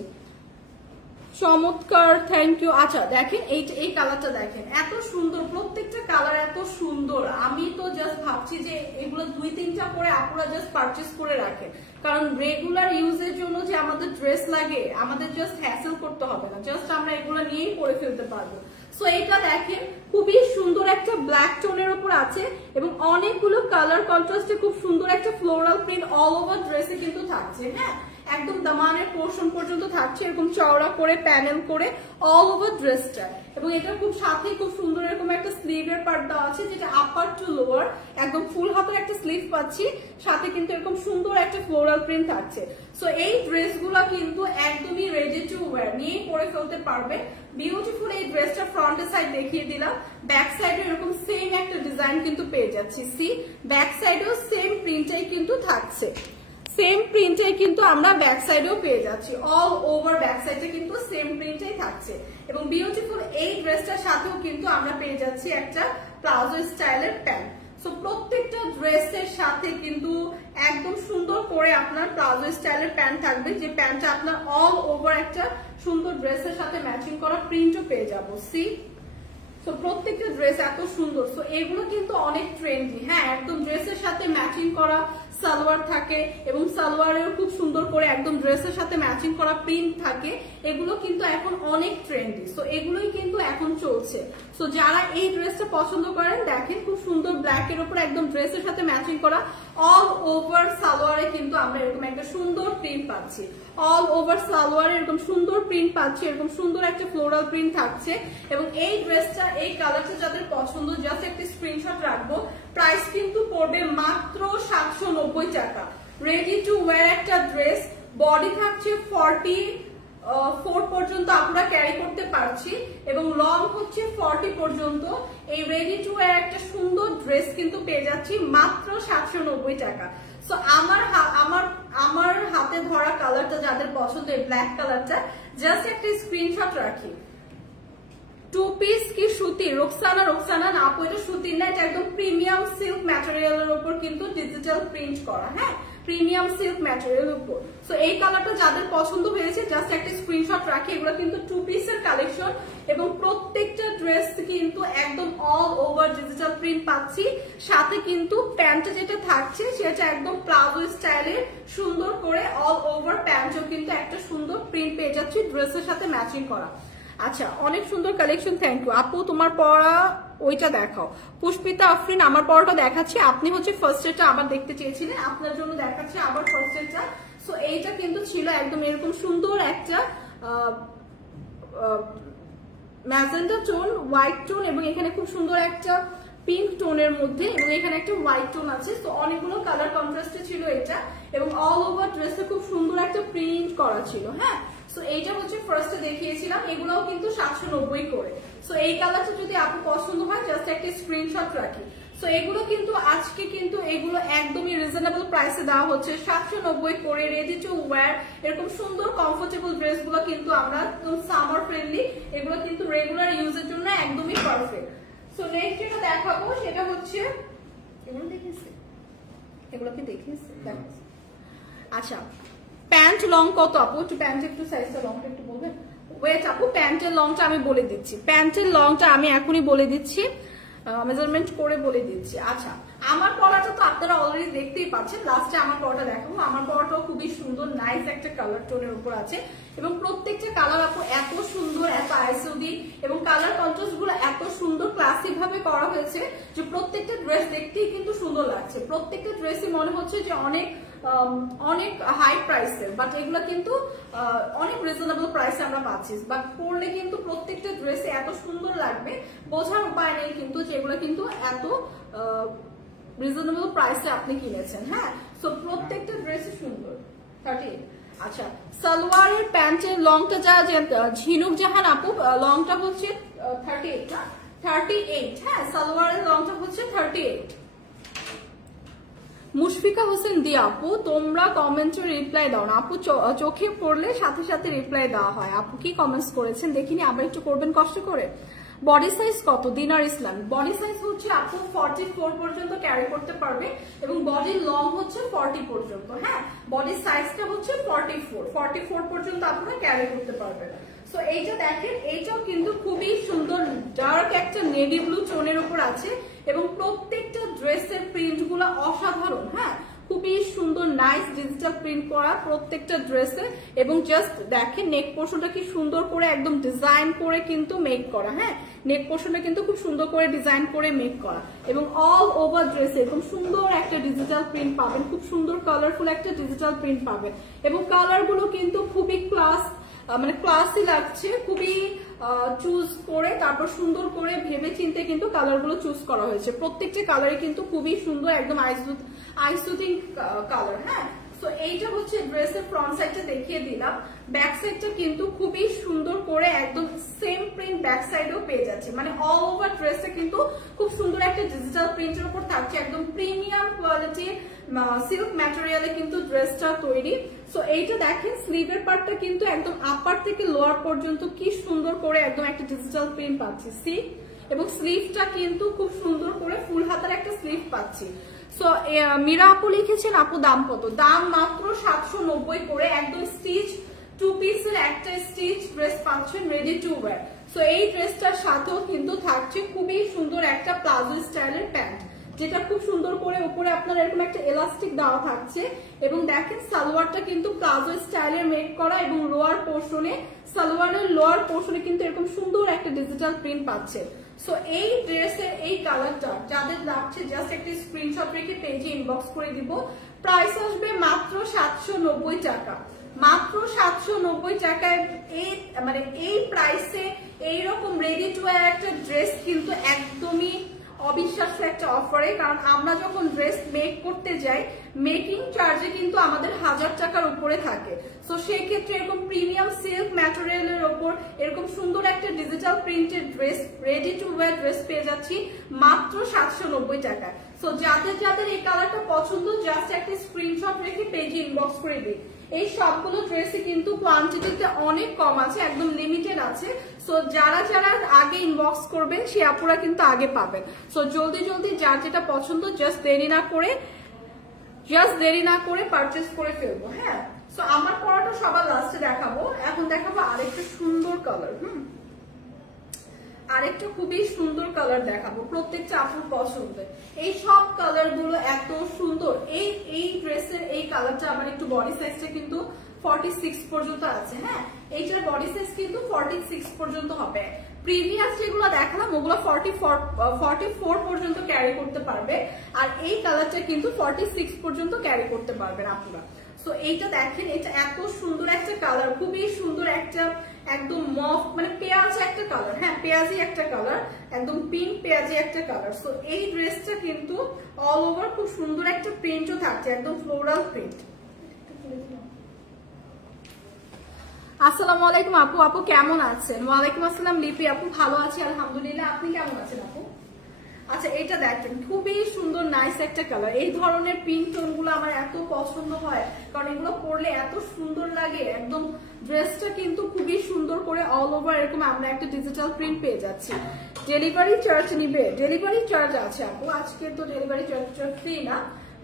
চমৎকার, থ্যাংক ইউ। আচ্ছা দেখেন এই কালারটা দেখেন, এত সুন্দর, প্রত্যেকটা কালার এত সুন্দর। আমি তো জাস্ট ভাবছি যে এগুলো 2-3টা করে আপুরা জাস্ট পারচেস করে রাখেন, কারণ রেগুলার ইউজের জন্য যে আমাদের ড্রেস লাগে, আমাদের জাস্ট হ্যাসেল করতে হবে না, জাস্ট আমরা এগুলো নিয়েই পরে ফেলতে পারবো। সো এটা দেখেন, খুবই সুন্দর একটা ব্ল্যাক টোনের উপর আছে, এবং অনেকগুলো কালার কন্ট্রাস্টে খুব সুন্দর একটা ফ্লোরাল প্রিন্ট অল ওভার ড্রেসে কিন্তু থাকছে। হ্যাঁ, একদম দামানের পোর্শন পর্যন্ত থাকছে, এরকম চওড়া করে প্যানেল করে অল ওভার ড্রেসটা। এবং এটা খুব সাথে খুব সুন্দর এরকম একটা স্লিভের পার্ট দেওয়া আছে, যেটা আপার টু লোয়ার, একদম ফুল হাতের একটা স্লিভ পাচ্ছি, সাথে কিন্তু এরকম সুন্দর একটা ফ্লোরাল প্রিন্ট থাকছে। সো এই ড্রেসগুলো কিন্তু একদমই রেডি টু ওয়্যার, নিয়ে পরে ফেলতে পারবে। বিউটিফুল এই ড্রেসটা ফ্রন্টের সাইড দেখিয়ে দিলাম, ব্যাক সাইডে এরকম সেম একটা ডিজাইন কিন্তু পেয়ে যাচ্ছি। সি, ব্যাক সাইডেও সেম প্রিন্টটাই কিন্তু থাকছে, সেম প্রিন্টটাই কিন্তু আমরা ব্যাক সাইডেও পেয়ে যাচ্ছি, অল ওভার ব্যাক সাইডে কিন্তু সেম প্রিন্টটাই থাকছে। এবং বিউটিফুল এই ড্রেসটার সাথেও কিন্তু আমরা পেয়ে যাচ্ছি একটা প্লাজো স্টাইলের প্যান্ট। সো প্রত্যেকটা ড্রেসের সাথে কিন্তু একদম সুন্দর করে আপনার প্লাজো স্টাইলের প্যান্ট থাকবে, যে প্যান্টটা আপনার অল ওভার একটা সুন্দর ড্রেসের সাথে ম্যাচিং করা প্রিন্টও পেয়ে যাবো। সি, তো প্রত্যেকটা ড্রেস এত সুন্দর। সো এগুলো কিন্তু অনেক ট্রেন্ডি। হ্যাঁ, একদম ড্রেসের সাথে ম্যাচিং করা সালোয়ার থাকে, এবং সালোয়ারেও খুব সুন্দর করে একদম ড্রেসের সাথে ম্যাচিং করা প্রিন্ট থাকে, এগুলো কিন্তু এখন অনেক ট্রেন্ডি। সো এগুলোই কিন্তু এখন চলছে। সো যারা এই ড্রেসটা পছন্দ করেন, দেখেন খুব সুন্দর ব্ল্যাক এর উপর একদম ড্রেসের সাথে ম্যাচিং করা অল ওভার সালোয়ারে কিন্তু আমরা এরকম একটা সুন্দর প্রিন্ট পাচ্ছি, অল ওভার সালোয়ারে এরকম সুন্দর প্রিন্ট পাচ্ছি, এরকম সুন্দর একটা ফ্লোরাল প্রিন্ট থাকছে। এবং এই ড্রেসটা, এই কালারটা যাদের পছন্দ, জাস্ট একটা স্ক্রিনশট রাখবো। প্রাইস কিন্তু পড়বে মাত্র 790 টাকা। রেডি টু ওয়্যার একটা ড্রেস, বডি থাকছে 44 পর্যন্ত আমরা ক্যারি করতে পারছি, এবং লং হচ্ছে 40 পর্যন্ত। এই রেডি টু ওয়্যার একটা সুন্দর ড্রেস কিন্তু পেয়ে যাচ্ছি মাত্র 790 টাকা। সো আমার হাতে ধরা কালারটা যাদের পছন্দ, এই ব্ল্যাক কালারটা, জাস্ট একটা স্ক্রিনশট রাখি। 2 পিস কি সুতি? রোকসানা না আপু, এটা সুতির না, এটা একদম প্রিমিয়াম সিল্ক ম্যাটেরিয়ালের উপর কিন্তু ডিজিটাল প্রিন্ট করা। হ্যাঁ, প্রিমিয়াম সিল্ক ম্যাটেরিয়াল উপর। সো এই কালারটা যাদের পছন্দ হয়েছে, জাস্ট একটা স্ক্রিনশট রাখি। এগুলো কিন্তু 2 পিসের কালেকশন, এবং প্রত্যেকটা ড্রেস কিন্তু একদম অল ওভার ডিজিটাল প্রিন্ট পাচ্ছি, সাথে কিন্তু প্যান্টটা যেটা থাকছে সেটা একদম প্লাজো স্টাইলের সুন্দর করে অল ওভার প্যান্টও কিন্তু একটা সুন্দর প্রিন্ট পেয়ে যাচ্ছি ড্রেসের সাথে ম্যাচিং করা। আচ্ছা, অনেক সুন্দর কালেকশন, থ্যাংক ইউ আপু। তোমার পরা ওইটা দেখাও। পুষ্পিতা আফরিন, আমার পরাটা দেখাচ্ছি, আপনি হচ্ছে ফার্স্ট এরটা আবার দেখতে চেয়েছিলেন, আপনার জন্য দেখাচ্ছি আবার ফার্স্ট এরটা। সো এইটা কিন্তু ছিল একদম এরকম সুন্দর একটা ম্যাজেন্টা টোন, হোয়াইট টোন, এবং এখানে খুব সুন্দর একটা পিঙ্ক টোনের মধ্যে, এবং এখানে একটা হোয়াইট টোন আছে। তো অনেকগুলো কালার কন্ট্রাস্টে ছিল এটা, এবং অল ওভার ড্রেসে খুব সুন্দর একটা প্রিন্ট করা ছিল। হ্যাঁ, সো এইটা হচ্ছে ফার্স্টে দেখিয়েছিলাম, এগুলোও কিন্তু 790 করে। সো এই কালারটা যদি আপু পছন্দ হয়, জাস্ট একটা স্ক্রিনশট রাখি। সো এগুলো কিন্তু আজকে কিন্তু এগুলো একদমই রিজনেবল প্রাইসে দেওয়া হচ্ছে, 790 করে, রেডি টু ওয়্যার। এরকম সুন্দর কমফোর্টেবল ড্রেসগুলো কিন্তু আমরা একদম সামার ফ্রেন্ডলি, এগুলো কিন্তু রেগুলার ইউজের জন্য একদমই পারফেক্ট। সো নেক্সট যেটা দেখাবো সেটা হচ্ছে, এগুলো দেখিয়েছি, এগুলো কি দেখিয়েছি? আচ্ছা, প্যান্ট লং কত আপু? একটু প্যান্টের একটু সাইজটা লংটা একটু বলবেন? ওয়েট আপু, প্যান্টের লংটা আমি বলে দিচ্ছি, প্যান্টের লংটা আমি এখনই বলে দিচ্ছি, মেজারমেন্ট করে বলে দিচ্ছি। আচ্ছা, আমার পরাটা তো আপনারা অলরেডি দেখতেই পাচ্ছেন, লাস্টে আমার পরাটা দেখাবো। আমার পরাটাও খুবই সুন্দর নাইস একটা কালার টোনের উপর আছে এবং প্রত্যেকটা কালার আপু এত সুন্দর, এত আইসোডি এবং কালার কন্ট্রাস্ট গুলো এত সুন্দর ক্লাসিক ভাবে করা হয়েছে যে প্রত্যেকটা ড্রেস দেখতেই কিন্তু সুন্দর লাগছে। প্রত্যেকটা ড্রেসই মনে হচ্ছে যে অনেক হাই প্রাইসের, বাট এগুলো কিন্তু অনেক রিজনেবল প্রাইসে আমরা পাচ্ছি। বাট পরলে কিন্তু প্রত্যেকটা ড্রেসে এত সুন্দর লাগবে, বোঝার উপায় নেই কিন্তু যেগুলো কিন্তু এত রিজনেবল প্রাইসে আপনি কিনেছেন। হ্যাঁ, সো প্রত্যেকটা ড্রেসই সুন্দর। 38। আচ্ছা, সালোয়ারের প্যান্টের লংটা যা ঝিনুক জাহান আপু, লংটা হচ্ছে 38 না, 38। হ্যাঁ, সালোয়ারের লংটা হচ্ছে 38। মুশফিকা হোসেন দি আপু, তোমরা কমেন্টে রিপ্লাই দাও না আপু, চোখে পড়লে সাথে সাথে রিপ্লাই দেওয়া হয়। আপু কি কমেন্টস করেছেন দেখিনি, আবার একটু করবেন কষ্ট করে। বডি সাইজ কত দিনার ইসলাম? বডি সাইজ হচ্ছে আপু 44 পর্যন্ত ক্যারি করতে পারবে এবং বডি লং হচ্ছে 40 পর্যন্ত। হ্যাঁ, বডি সাইজটা হচ্ছে 44 পর্যন্ত আপনারা ক্যারি করতে পারবেন। সো এইটা দেখেন, এইটাও কিন্তু খুবই সুন্দর ডার্ক একটা নেভি ব্লু টোনের উপর আছে এবং প্রত্যেকটা ড্রেসের প্রিন্ট গুলো অসাধারণ। হ্যাঁ, খুবই সুন্দর নাইস ডিজিটাল প্রিন্ট করা প্রত্যেকটা ড্রেসে এবং জাস্ট দেখেন নেক পোর্শনটা কি সুন্দর করে একদম ডিজাইন করে কিন্তু মেক করা। হ্যাঁ, নেক পোর্শনটা কিন্তু খুব সুন্দর করে ডিজাইন করে মেক করা এবং অল ওভার ড্রেসে এরকম সুন্দর একটা ডিজিটাল প্রিন্ট পাবেন, খুব সুন্দর কালারফুল একটা ডিজিটাল প্রিন্ট পাবেন এবং কালার গুলো কিন্তু খুবই ক্লাসি লাগছে, খুবই চুজ করে তারপর সুন্দর করে ভেবে চিন্তে কিন্তু কালার গুলো চুজ করা হয়েছে। প্রত্যেকটা কালারে কিন্তু খুবই সুন্দর, একদম আইসুথিং কালার। হ্যাঁ, সো এইটা হচ্ছে ড্রেসের ফ্রন্ট সাইডটা দেখিয়ে দিলাম। ব্যাক সাইডটা কিন্তু খুবই সুন্দর করে একদম সেম প্রিন্ট ব্যাক সাইডেও পেয়ে যাচ্ছে, মানে অল ওভার ড্রেসে কিন্তু খুব সুন্দর একটা ডিজিটাল প্রিন্টের উপর থাকছে। একদম প্রিমিয়াম কোয়ালিটি সিল্ক ম্যাটেরিয়ালে কিন্তু ড্রেসটা তৈরি। সো এইটা দেখেন স্লিভের পার্টটা কিন্তু একদম আপার থেকে লোয়ার পর্যন্ত কি সুন্দর করে একদম একটা ডিজিটাল প্রিন্ট পাচ্ছি সি, এবং স্লিভটা কিন্তু খুব সুন্দর করে ফুল হাতার একটা স্লিভ পাচ্ছি। সো মীরা আপু লিখেছেন আপু দাম কত? দাম মাত্র 790 করে, একদম স্টিচ 2 পিসের একটা স্টিচ ড্রেস পাচ্ছেন রেডি টু ওয়্যার। সো এই ড্রেসটার সাথেও কিন্তু থাকছে খুবই সুন্দর একটা প্লাজো স্টাইলের প্যান্ট, যেটা খুব সুন্দর করে উপরে আপনার এরকম একটা এলাস্টিক দেওয়া থাকছে এবং দেখেন সালোয়ারটা কিন্তু প্লাজো স্টাইলের মেক করা এবং সালোয়ারের লোয়ার পোর্শনে কিন্তু এরকম সুন্দর একটা ডিজিটাল প্রিন্ট পাচ্ছে। সো এই ড্রেসের এই কালারটা যাদের লাগছে জাস্ট একটি স্ক্রিনশট রেখে পেজে ইনবক্স করে দিব। প্রাইস আসবে মাত্র 790 টাকা, মাত্র 790 টাকায়। এই প্রাইসে এইরকম রেডি টু ওয়্যার একটা ড্রেস কিন্তু একদমই অবিশ্বাস্য একটা অফারে, কারণ আমরা যখন ড্রেস মেক করতে যাই মেকিং চার্জে কিন্তু আমাদের 1000 টাকার উপরে থাকে। সো সেই ক্ষেত্রে এরকম প্রিমিয়াম সিল্ক ম্যাটেরিয়ালের উপর এরকম সুন্দর একটা digital printed dress ready to wire dress পেয়ে যাচ্ছি মাত্র 790 টাকায়। সো যাদের এই কালারটা পছন্দ জাস্ট একটা স্ক্রিনশট রেখে পেজে ইনবক্স করে দিই। এই সবগুলো ড্রেসই কিন্তু কোয়ান্টিটিতে অনেক কম আছে, একদম লিমিটেড আছে। সো যারা আগে ইনবক্স করবেন সে আপুরা কিন্তু আগে পাবেন। সো জলদি যার যেটা পছন্দ জাস্ট দেরি না করে পারচেজ করে ফেলবো। হ্যাঁ, সো আমার পরাটা সবার লাস্টে দেখাবো। এখন দেখাবো আরেকটা সুন্দর কালার। আরেকটা খুবই সুন্দর কালার দেখাবো, প্রত্যেকটা আপুর পছন্দের। এই সব কালার গুলো এত সুন্দর। এই ড্রেসের এই কালারটা আবার একটু বডি সাইজটা কিন্তু 46 পর্যন্ত আছে। হ্যাঁ, এইটার বডি সাইজ কিন্তু 46 পর্যন্ত হবে। প্রিভিয়াস যেগুলো দেখালাম ওগুলো 44 পর্যন্ত ক্যারি করতে পারবে, আর এই কালারটা কিন্তু 46 পর্যন্ত ক্যারি করতে পারবেন আপনারা। সো এইটা দেখেন, এটা এত সুন্দর একটা কালার, খুবই সুন্দর একটা একদম মফ পেঁয়াজি একটা কালার। হ্যাঁ, পেঁয়াজি একটা কালার, একদম পিঙ্ক পেঁয়াজি একটা কালার। সো এই ড্রেসটা কিন্তু অল ওভার খুব সুন্দর একটা প্রিন্টও থাকছে, একদম ফ্লোরাল প্রিন্ট। আসসালামু আলাইকুম আপু কেমন আছেন? ওয়ালাইকুম আসসালাম লিপি আপু, ভালো আছি আলহামদুলিল্লাহ, আপনি কেমন আছেন আপু? আচ্ছা, এটা দেখেন খুবই সুন্দর নাইস একটা কালার। এই ধরনের পিঙ্ক টোন গুলো আমার এত পছন্দ হয়, কারণ এগুলো পরলে এত সুন্দর লাগে। একদম ড্রেসটা কিন্তু খুবই সুন্দর করে অল ওভার এরকম আমরা একটা ডিজিটাল প্রিন্ট পেয়ে যাচ্ছি। ডেলিভারি চার্জ নিবে? ডেলিভারি চার্জ আছে আপু, আজকে তো ডেলিভারি চার্জ ফ্রি না,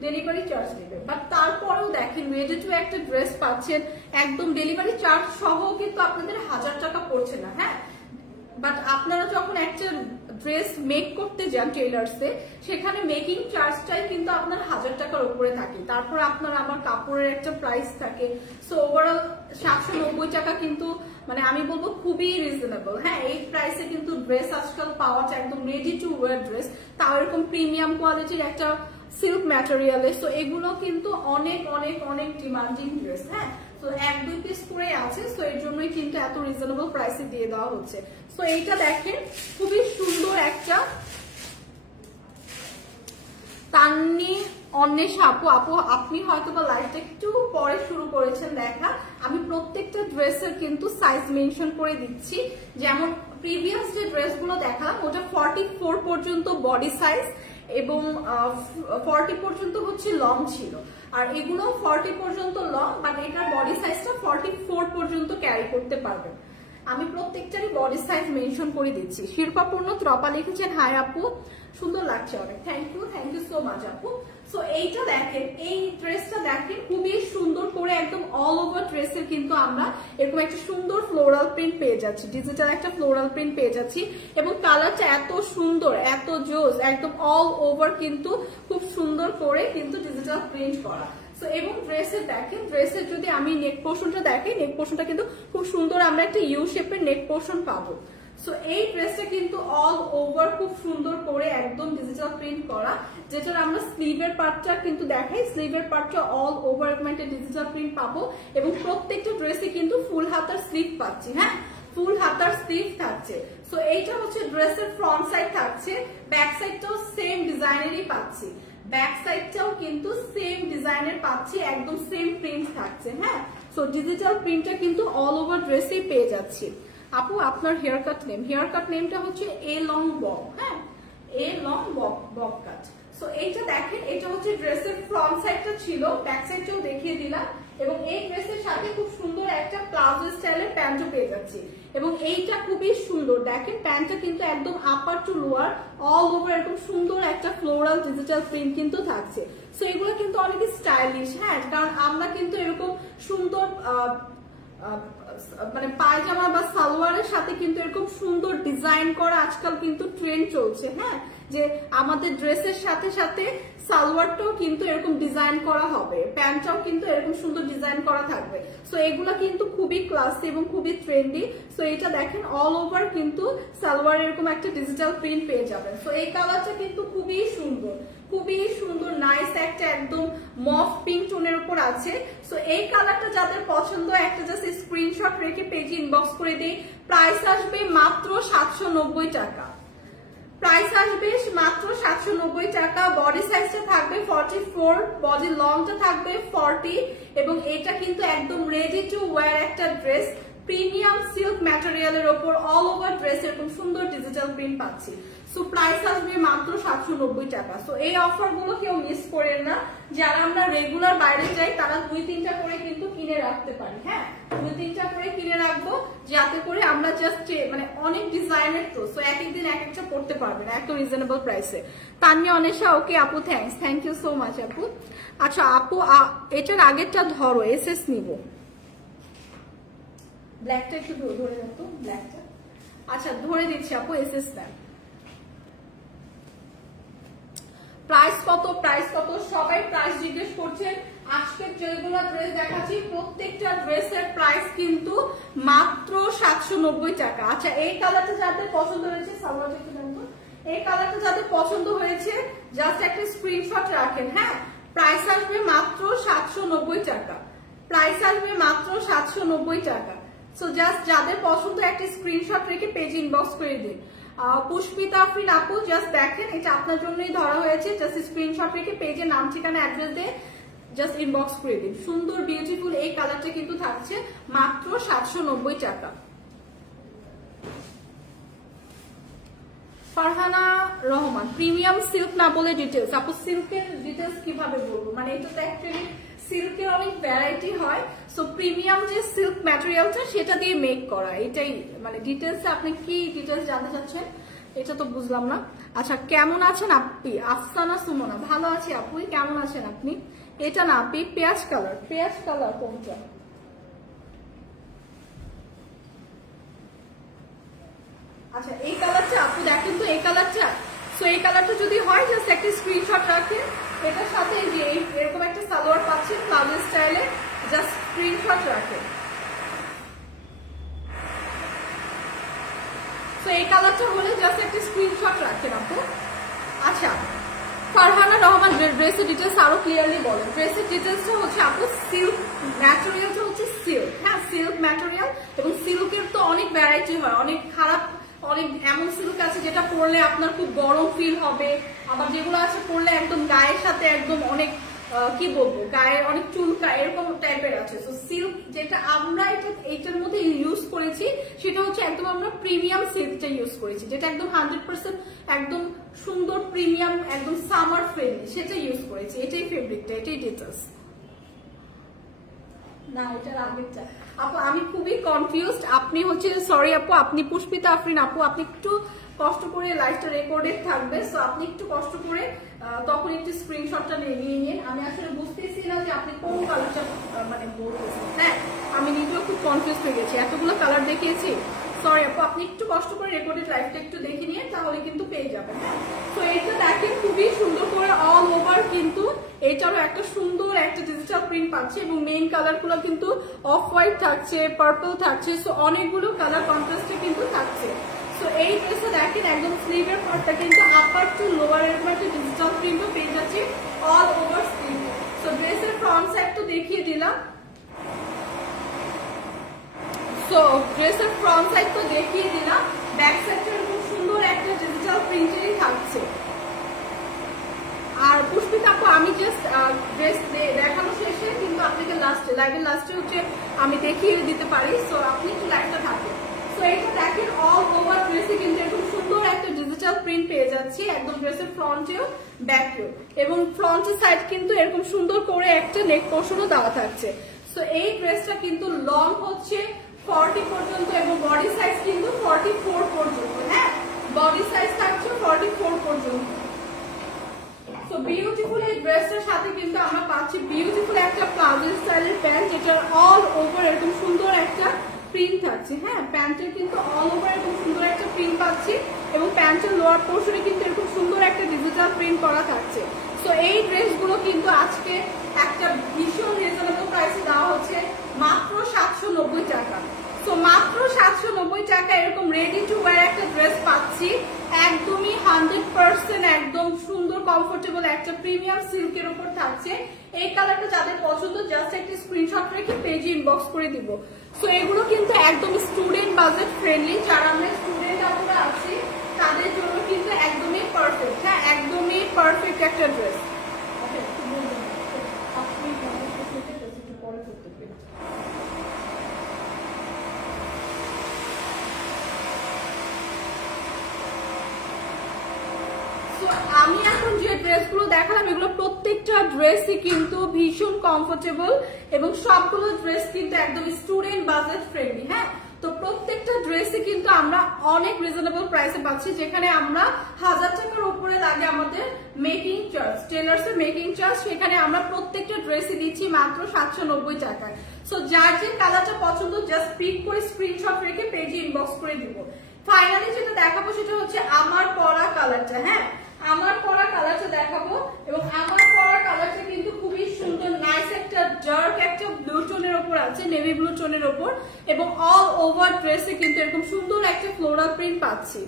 ডেলিভারি চার্জ নেবে। বাট তারপরেও দেখেন রেডি টু একটা ড্রেস পাচ্ছেন একদম ডেলিভারি চার্জ সহ, কিন্তু আপনাদের 1000 টাকা পড়ছে না। হ্যাঁ, বাট আপনারা যখন একটা ড্রেস মেক করতে যান টেইলার্সে, সেখানে মেকিং চার্জটাই কিন্তু আপনার 1000 টাকার উপরে থাকে। তারপর আপনার আমার কাপড়ের একটা প্রাইস থাকে। সো ওভারঅল 790 টাকা কিন্তু মানে আমি বলবো খুবই রিজনেবল। হ্যাঁ, এই প্রাইসে কিন্তু ড্রেস আজকাল পাওয়া যায় একদম রেডি টু ওয়্যার ড্রেস, তাও এরকম প্রিমিয়াম কোয়ালিটির একটা সিল্ক ম্যাটেরিয়ালে। সো এগুলো কিন্তু অনেক অনেক অনেক ডিমান্ডিং ড্রেস। হ্যাঁ, তো 1-2 পিস করে আছে, সো এর জন্যই কিন্তু এত রিজনেবল প্রাইসে দিয়ে দেওয়া হচ্ছে। সো এইটা দেখেন খুবই সুন্দর একটা তান্নি অন্বেষা আপু। আপনি হয়তো বা লাইফটা একটু পরে শুরু করেছেন দেখা। আমি প্রত্যেকটা ড্রেসের কিন্তু সাইজ মেনশন করে দিচ্ছি। যেমন প্রিভিয়াস যে ড্রেসগুলো দেখালাম ওটা 44 পর্যন্ত বডি সাইজ এবং 40 পর্যন্ত হচ্ছে লং ছিল, আর এগুলো 40 পর্যন্ত লং, বাট এটার বডি সাইজটা 44 পর্যন্ত ক্যারি করতে পারবেন। আমি প্রত্যেকটারই বডি সাইজ মেনশন করে দিচ্ছি। শিল্পাপূর্ণ ত্রপা লিখেছেন, হাই আপু, সুন্দর লাগছে অনেক, থ্যাংক ইউ সো মাচ আপু। সো এইটা দেখেন, এই ড্রেসটা দেখেন খুবই সুন্দর করে একদম অল ওভার ড্রেসের কিন্তু আমরা এরকম একটা সুন্দর ফ্লোরাল প্রিন্ট পেয়ে যাচ্ছি, ডিজিটাল একটা ফ্লোরাল প্রিন্ট পেয়ে যাচ্ছি, এবং কালারটা এত সুন্দর, এত জোস, একদম অল ওভার কিন্তু খুব সুন্দর করে কিন্তু ডিজিটাল প্রিন্ট করা। এবং ড্রেসের দেখেন, ড্রেসের যদি আমি নেক পোর্শনটা দেখি, নেক পোর্শনটা কিন্তু খুব সুন্দর, আমরা একটা ইউ শেপের নেক পোর্শন পাবো। সো এই ড্রেসটা কিন্তু অল ওভার খুব সুন্দর করে একদম ডিজিটাল প্রিন্ট করা, যেটার আমরা স্লিভের পার্টটা কিন্তু দেখাই, স্লিভের পার্টটা অল ওভার একটা ডিজিটাল প্রিন্ট পাবো, এবং প্রত্যেকটা ড্রেসে কিন্তু ফুল হাতার স্লিভ পাচ্ছি। হ্যাঁ, ফুল হাতার স্লিভ থাকছে। সো এইটা হচ্ছে ড্রেসের ফ্রন্ট সাইড থাকছে, ব্যাক সাইডটাও সেম ডিজাইনেরই পাচ্ছি, ব্যাক সাইডটাও কিন্তু সেম ডিজাইনের পাচ্ছি, একদম সেম প্রিন্ট থাকছে। হ্যাঁ, সো ডিজিটাল প্রিন্টটা কিন্তু অল ওভার ড্রেসেই পেয়ে যাচ্ছি। আপু আপনার হেয়ার কাট নেমটা হচ্ছে এ লং বব। হ্যাঁ, a long bob cut. So এইটা দেখেন, এটা হচ্ছে ড্রেসের ফ্রন্ট সাইডটা ছিল, ব্যাক সাইডটাও দেখিয়ে দিলাম, এবং এই ড্রেসের সাথে খুব সুন্দর একটা প্লাজো স্টাইলের প্যান্টও পেয়ে যাচ্ছি, এবং এইটা খুবই সুন্দর দেখেন, প্যান্টটা কিন্তু একদম আপার টু লোয়ার অল ওভার এরকম সুন্দর একটা ফ্লোরাল ডিজিটাল প্রিন্ট কিন্তু থাকছে। সো এগুলো কিন্তু অনেক স্টাইলিশ। হ্যাঁ, কারণ আমরা কিন্তু এরকম সুন্দর মানে পায়জামা বা সালোয়ারের সাথে কিন্তু এরকম সুন্দর ডিজাইন করা আজকাল কিন্তু ট্রেন্ড চলছে। হ্যাঁ, যে আমাদের ড্রেসের সাথে সাথে সালোয়ারটাও কিন্তু এরকম ডিজাইন করা হবে, প্যান্টটাও কিন্তু এরকম সুন্দর ডিজাইন করা থাকবে। সো এগুলা কিন্তু খুবই ক্লাসি এবং খুবই ট্রেন্ডি। সো এটা দেখেন অল ওভার কিন্তু সালোয়ার এরকম একটা ডিজিটাল প্রিন্ট পেয়ে যাবেন। সো এই কালারটা কিন্তু খুবই সুন্দর, খুবই সুন্দর, নাইস একটা একদম মফ পিঙ্ক টোনের উপর আছে। সো এই কালারটা যাদের পছন্দ একটা জাস্ট স্ক্রিনশট রেখে পেজে ইনবক্স করে দেই। প্রাইস আসবে মাত্র 790 টাকা, প্রাইস আসবে মাত্র 790 টাকা। বডি সাইজটা থাকবে 44, বডি লংটা থাকবে 40, এবং এটা কিন্তু একদম রেডি টু ওয়্যার একটা ড্রেস, প্রিমিয়াম সিল্ক ম্যাটেরিয়ালের ওপর অল ওভার ড্রেস এরকম সুন্দর ডিজিটাল প্রিন্ট পাচ্ছি। সো প্রাইস আসবে মাত্র 790 টাকা। সো এই অফার গুলো কেউ মিস করেন না, যারা আমরা রেগুলার বাইরে যাই তারা 2-3টা করে কিন্তু কিনে রাখতে পারি। হ্যাঁ, 2-3টা করে কিনে রাখবো, যাতে করে আমরা জাস্ট মানে অনেক ডিজাইনের, তো সো এক একদিন এক একটা পড়তে পারবেন এত রিজনেবল প্রাইসে। তান্নি অনেশা, ওকে আপু, থ্যাংক ইউ সো মাচ আপু। আচ্ছা আপু, এটার আগেরটা ধরো, এসএস নিব, ব্ল্যাকটা একটু ধরে রাখতো, ব্ল্যাকটা। আচ্ছা ধরে দিচ্ছি আপু, এসএস নেন। প্রাইস কত সবাই প্রাইস জিজ্ঞেস করছেন। আজকে যেগুলো ড্রেস দেখাচ্ছি প্রত্যেকটা ড্রেসের প্রাইস কিন্তু মাত্র 790 টাকা। আচ্ছা এই কালারটা যাদের পছন্দ হয়েছে, সালোয়ারটা একটু দেন তো, এই কালারটা যাদের পছন্দ হয়েছে জাস্ট একটা স্ক্রিনশট রাখেন। হ্যাঁ, প্রাইস আসবে মাত্র 790 টাকা, প্রাইস আসবে মাত্র 790 টাকা। সো জাস্ট যাদের পছন্দ একটা স্ক্রিনশট রেখে পেজে ইনবক্স করে দিন। পুষ্পিতা আফরিন আপু, জাস্ট দেখেন এটা আপনার জন্যই ধরা হয়েছে, জাস্ট স্ক্রিনশট রেখে পেজে নাম ঠিকানা অ্যাড্রেস দিয়ে জাস্ট ইনবক্স করে দিন। সুন্দর বিউটিফুল এই কালারটা কিন্তু থাকছে মাত্র 790 টাকা। ফারহানা রহমান, প্রিমিয়াম সিল্ক না বলে ডিটেলস। আপু সিল্কের ডিটেলস কিভাবে বলবো, মানে এটা তো অ্যাকচুয়ালি সিল্কের অনেক ভ্যারাইটি হয়। সো প্রিমিয়াম যে সিল্ক ম্যাটেরিয়ালটা সেটা দিয়ে মেক করা, এটাই মানে ডিটেলসে আপনি কি ডিটেলস জানতে চাচ্ছেন এটা তো বুঝলাম না। আচ্ছা কেমন আছেন আপনি? আফসানা সুমনা, ভালো আছি আপু, কেমন আছেন আপনি? এটা না আপনি পেঁয়াজ কালার কোনটা? আচ্ছা এই কালারটা আপনি দেখেন তো, এই কালারটা, সো এই কালারটা যদি হয় জাস্ট একটা স্ক্রিনশট রাখেন। এটার সাথে যে এরকম একটা সালোয়ার পাচ্ছেন প্লাজো স্টাইলে, জাস্ট স্ক্রিনশট রাখেন। সো এই কালারটা হলে জাস্ট একটা স্ক্রিনশট রাখেন আপু। আচ্ছা ফারহানা রহমান ড্রেসের ডিটেলস আরো ক্লিয়ারলি বলেন। ড্রেসের ডিটেলসটা হচ্ছে আপু সিল্ক ম্যাটেরিয়ালটা হচ্ছে সিল্ক, হ্যাঁ সিল্ক ম্যাটেরিয়াল, এবং সিল্কের তো অনেক ভ্যারাইটি হয়, অনেক খারাপ, অনেক এমন সিল্ক আছে যেটা পরলে আপনার খুব গরম ফিল হবে, আবার যেগুলো আছে পরলে একদম গায়ের সাথে একদম অনেক কি বলবো গায়ে অনেক চুলকায়, এরকম টাইপের আছে। তো সিল্ক যেটা আমরা এইটার মধ্যে ইউজ করেছি সেটা হচ্ছে একদম আমরা প্রিমিয়াম সিল্কটা ইউজ করেছি, যেটা একদম 100% একদম সুন্দর প্রিমিয়াম, একদম সামার ফ্রেন্ডলি, সেটা ইউজ করেছি। এটাই ফেব্রিকটা, এটাই ডিটেলস। না এটার আগেরটা আপু আমি খুবই কনফিউজড। আপনি হচ্ছে সরি আপু, আপনি পুষ্পিতা আফরিন আপু, আপনি একটু কষ্ট করে লাইভটা রেকর্ডেড থাকবে, সো আপনি একটু কষ্ট করে তখন একটু স্ক্রিনশটটা নিয়ে নিন। আমি আসলে বুঝতেছি না যে আপনি কোন কালারটা মানে বলতেছেন। হ্যাঁ আমি নিজেও খুব কনফিউজ হয়ে গেছি, এতগুলো কালার দেখিয়েছি। সরি আপু, আপনি একটু কষ্ট করে রেকর্ডেড লাইভটা একটু দেখে নিয়ে তাহলে কিন্তু পেয়ে যাবেন। তো এটা দেখেন খুবই সুন্দর করে অল ওভার, কিন্তু এটারও একটা সুন্দর একটা ডিজিটাল প্রিন্ট পাচ্ছে, এবং মেইন কালার গুলো কিন্তু অফ হোয়াইট থাকছে, পার্পল থাকছে, সো অনেকগুলো কালার কন্ট্রাস্টে কিন্তু থাকছে। সো এই ড্রেসটা দেখেন একদম স্লিভের পার্টটা কিন্তু আপার টু লোয়ার এরকম একটা ডিজিটাল প্রিন্টও পেয়ে যাচ্ছে অল ওভার স্লিভ। সো ড্রেসের ফ্রন্ট সাইড তো দেখিয়ে দিলাম, সো ড্রেসের ফ্রন্ট সাইড তো দেখিয়ে দিলাম, ব্যাক সাইডটা এরকম সুন্দর একটা ডিজিটাল প্রিন্টেরই থাকছে। আর পুষ্পিতা আপু আমি জাস্ট ড্রেস দেখানো শেষে কিন্তু আপনাকে লাস্টে লাইভের লাস্টে হচ্ছে আমি দেখিয়ে দিতে পারি, সো আপনি একটু লাইভটা থাকেন। সো এটা দেখেন অল ওভার ড্রেসে কিন্তু এরকম সুন্দর একটা ডিজিটাল প্রিন্ট পেয়ে যাচ্ছি একদম ড্রেসের ফ্রন্টেও ব্যাকেও, এবং ফ্রন্টের সাইড কিন্তু এরকম সুন্দর করে একটা নেক পোর্শনও দেওয়া থাকছে। সো এই ড্রেসটা কিন্তু লং হচ্ছে 40 পর্যন্ত এবং বডি সাইজ কিন্তু 44 পর্যন্ত, হ্যাঁ বডি সাইজ থাকছে 44 পর্যন্ত। সো বিউটিফুল এই ড্রেসটার সাথে কিন্তু আমরা পাচ্ছি বিউটিফুল একটা প্লাজো স্টাইলের প্যান্ট, যেটা অল ওভার এরকম সুন্দর একটা প্রিন্ট থাকছে। হ্যাঁ প্যান্টের কিন্তু অল ওভার এরকম সুন্দর একটা প্রিন্ট পাচ্ছি, এবং প্যান্টের লোয়ার পোর্শনে কিন্তু এরকম সুন্দর একটা ডিজিটাল প্রিন্ট করা থাকছে। সো এই ড্রেসগুলো কিন্তু আজকে একটা ভীষণ রিজনেবল প্রাইসে দেওয়া হচ্ছে মাত্র 790 টাকা। সো মাত্র 790 টাকা এরকম রেডি টু ওয়্যার একটা ড্রেস পাচ্ছি, একদমই 100% একদম সুন্দর কমফোর্টেবল একটা প্রিমিয়াম সিল্কের উপর থাকছে। এই কালারটা যাদের পছন্দ জাস্ট একটা স্ক্রিনশট রেখে পেজে ইনবক্স করে দিব। সো এগুলো কিন্তু একদম স্টুডেন্ট বাজেট ফ্রেন্ডলি, যারা আমরা স্টুডেন্ট আমরা আছি তাদের জন্য কিন্তু একদমই পারফেক্ট, হ্যাঁ একদমই পারফেক্ট একটা ড্রেস। আমি এখন যে ড্রেসগুলো দেখালাম এগুলো প্রত্যেকটা ড্রেসই কিন্তু ভীষণ কমফোর্টেবল, এবং সবগুলো ড্রেস কিন্তু একদম স্টুডেন্ট বাজেট ফ্রেন্ডলি। হ্যাঁ তো প্রত্যেকটা ড্রেসই কিন্তু আমরা অনেক রিজনেবল প্রাইসে পাচ্ছি, যেখানে আমরা 1000 টাকার উপরে লাগে আমাদের মেকিং চার্জ, টেলার্স এর মেকিং চার্জ, সেখানে আমরা প্রত্যেকটা ড্রেসই দিচ্ছি মাত্র 790 টাকায়। সো যার যে কালারটা পছন্দ জাস্ট পিক করে স্ক্রিনশট রেখে পেজে ইনবক্স করে দিব। ফাইনালি যেটা দেখাবো সেটা হচ্ছে আমার পরা কালারটা। হ্যাঁ আমার পরা কালারটা দেখাবো, এবং আমার পরা কালারটা কিন্তু খুবই সুন্দর নাইস একটা ডার্ক একটা ব্লু টোনের উপর আছে, নেভি ব্লু টোনের উপর, এবং অল ওভার ড্রেসে কিন্তু এরকম সুন্দর একটা ফ্লোরাল প্রিন্ট পাচ্ছি।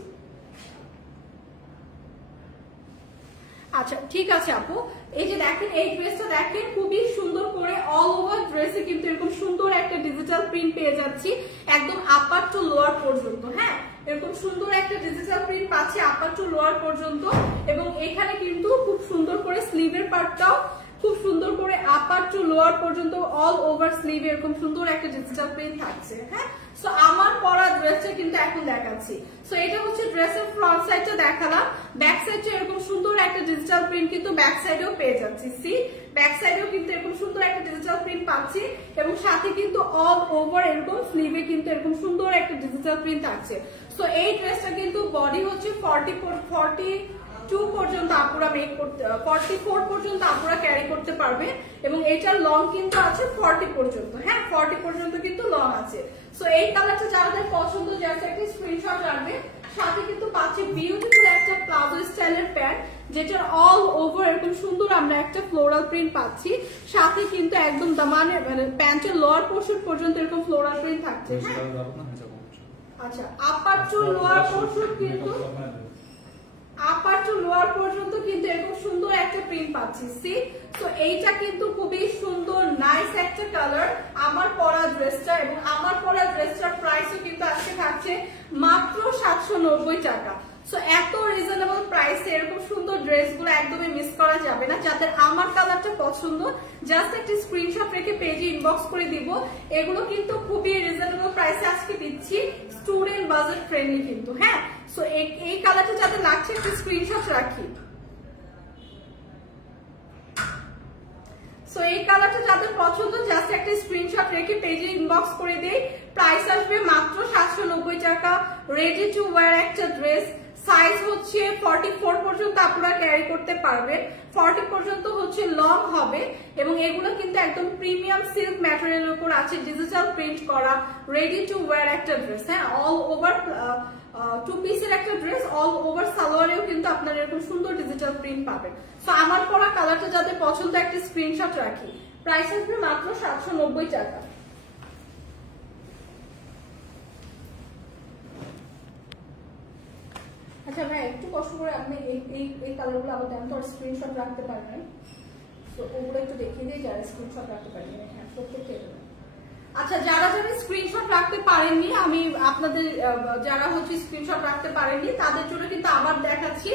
আচ্ছা ঠিক আছে আপু, এই যে দেখেন এই ড্রেসটা দেখেন খুবই সুন্দর করে অল ওভার ড্রেসে কিন্তু এরকম সুন্দর একটা ডিজিটাল প্রিন্ট পেয়ে যাচ্ছি একদম আপার টু লোয়ার পর্যন্ত। হ্যাঁ এরকম সুন্দর একটা ডিজিটাল প্রিন্ট পাচ্ছি আপার টু লোয়ার পর্যন্ত, এবং এখানে কিন্তু খুব সুন্দর করে স্লিভের পার্টটাও খুব সুন্দর করে আপার টু লোয়ার পর্যন্ত অল ওভার স্লিভ এরকম সুন্দর একটা ডিজিটাল প্রিন্ট থাকছে। হ্যাঁ সো আমার পরা ড্রেসটা কিন্তু এখন দেখাচ্ছি। সো এটা হচ্ছে ড্রেসের ফ্রন্ট সাইডটা দেখালাম, ব্যাক সাইডটা এরকম সুন্দর একটা ডিজিটাল প্রিন্ট কিন্তু ব্যাক সাইডেও পেয়ে যাচ্ছি। সি ব্যাক সাইডেও কিন্তু এরকম সুন্দর একটা ডিজিটাল প্রিন্ট পাচ্ছি, এবং সাথে কিন্তু অল ওভার এরকম স্লিভে কিন্তু এরকম সুন্দর একটা ডিজিটাল প্রিন্ট থাকছে। সো এই ড্রেসটা কিন্তু বডি হচ্ছে 40 42 পর্যন্ত আপুরা মেক করতে 44 পর্যন্ত আপুরা ক্যারি করতে পারবে এবং এটার লং কিন্তু আছে 40 পর্যন্ত। হ্যাঁ 40 পর্যন্ত কিন্তু লং আছে। সো এই কালারটা যাদের পছন্দ জাস্ট একটা স্ক্রিনশট রাখবে। সাথে কিন্তু পাচ্ছে বিউটিফুল একটা প্লাজো স্টাইলের প্যান্ট যেটার অল ওভার এরকম সুন্দর আমরা একটা ফ্লোরাল প্রিন্ট পাচ্ছি। সাথে কিন্তু একদম দামানের মানে প্যান্টের লোয়ার পোর্শন পর্যন্ত এরকম ফ্লোরাল প্রিন্ট থাকছে। আচ্ছা আপার টু লোয়ার পোর্শন কিন্তু কিন্তু এরকম সুন্দর একটা প্রিন্ট পাচ্ছি। সি তো এইটা কিন্তু খুবই সুন্দর নাইস একটা কালার আমার পরা ড্রেসটা, এবং আমার পরা ড্রেসটার প্রাইসও কিন্তু আজকে থাকছে মাত্র 790 টাকা। সো এত রিজনেবল প্রাইসে এরকম সুন্দর ড্রেসগুলো একদমই মিস করা যাবে না। যাদের আমার কালারটা পছন্দ জাস্ট একটা স্ক্রিনশট রেখে পেজে ইনবক্স করে দিব। এগুলো কিন্তু খুবই রিজনেবল প্রাইসে আজকে দিচ্ছি, স্টুডেন্ট বাজেট ফ্রেন্ডলি কিন্তু। হ্যাঁ সো এই কালারটা যাদের লাগছে একটা স্ক্রিনশট রাখি। সো এই কালারটা যাদের পছন্দ জাস্ট একটা স্ক্রিনশট রেখে পেজে ইনবক্স করে দেই। প্রাইস আসবে মাত্র 790 টাকা। রেডি টু ওয়্যার একটা ড্রেস, সাইজ হচ্ছে 44 পর্যন্ত আপনারা ক্যারি করতে পারবেন। 40 পর্যন্ত হচ্ছে লং হবে এবং এগুলো কিন্তু একদম প্রিমিয়াম সিল্ক ম্যাটেরিয়ালের উপর আছে, ডিজিটাল প্রিন্ট করা, রেডি টু ওয়্যার একটা ড্রেস। হ্যাঁ অল ওভার 2 পিসের একটা ড্রেস, অল ওভার সালোয়ারেও কিন্তু আপনারা এরকম সুন্দর ডিজিটাল প্রিন্ট পাবেন। সো আমার পরা কালারটা যাদের পছন্দ একটা স্ক্রিনশট রাখি। প্রাইস আসবে মাত্র 790 টাকা। আচ্ছা ভাই একটু কষ্ট করে আপনি এই কালারগুলো আবার দেন তো, স্ক্রিনশট রাখতে পারবেন। তো ওগুলো একটু দেখিয়ে দিই যারা স্ক্রিনশট রাখতে পারেন। হ্যাঁ প্রত্যেকটা। আচ্ছা যারা স্ক্রিনশট রাখতে পারেননি, আমি আপনাদের যারা হচ্ছে স্ক্রিনশট রাখতে পারেননি তাদের জন্য কিন্তু আবার দেখাচ্ছি।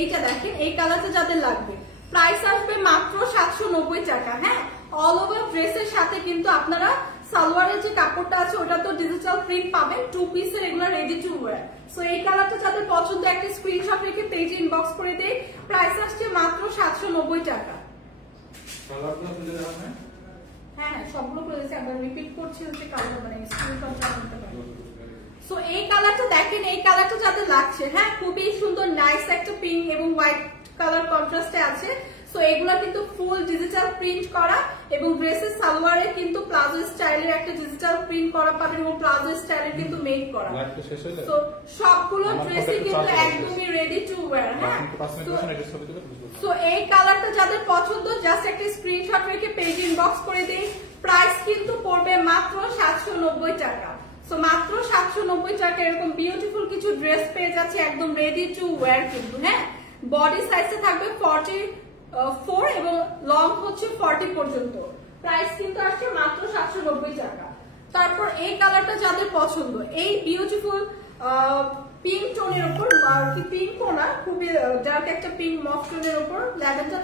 এইটা দেখেন, এই কালারটা যাদের লাগবে প্রাইস আসবে মাত্র 790 টাকা। হ্যাঁ অল ওভার ড্রেসের সাথে কিন্তু আপনারা সালোয়ারের যে কাপড়টা আছে ওটা তো ডিজিটাল প্রিন্ট পাবেন। 2 পিসের এগুলো রেডি টু ওয়্যার। সো এই কালারটা যাদের পছন্দ একটা স্ক্রিনশট রেখে পেজে ইনবক্স করে দেই। প্রাইস আসছে মাত্র 790 টাকা। হ্যাঁ সবগুলো করেছে, একবার রিপিট করছি হচ্ছে কালার মানে স্ক্রিনশটটা নিতে পারেন। সো এই কালারটা দেখেন, এই কালারটা যাদের লাগছে হ্যাঁ খুবই সুন্দর নাইস একটা পিঙ্ক এবং হোয়াইট কালার কন্ট্রাস্টে আছে। সো এগুলা কিন্তু ফুল ডিজিটাল প্রিন্ট করা এবং ড্রেসের সালোয়ারে কিন্তু প্লাজো স্টাইলের একটা ডিজিটাল প্রিন্ট করা পাবেন এবং প্লাজো স্টাইলের কিন্তু মেক করা। সো সবগুলো ড্রেসই কিন্তু একদমই রেডি টু ওয়্যার। হ্যাঁ সো এই কালারটা যাদের পছন্দ জাস্ট একটা স্ক্রিনশট রেখে পেজ ইনবক্স করে দেই। প্রাইস কিন্তু পড়বে মাত্র 790 টাকা। সো মাত্র 790 টাকা এরকম বিউটিফুল কিছু ড্রেস পেয়ে যাচ্ছে একদম রেডি টু ওয়্যার কিন্তু। হ্যাঁ বডি সাইজে থাকবে 44 এবং লং হচ্ছে 40 পর্যন্ত। প্রাইস কিন্তু আসছে মাত্র 790 টাকা। তারপর এই কালারটা যাদের পছন্দ, এই বিউটিফুল পিঙ্ক টোনের উপর, পিঙ্ক না খুবই ডার্ক একটা পিঙ্ক মফ টোনের উপর ল্যাভেন্ডার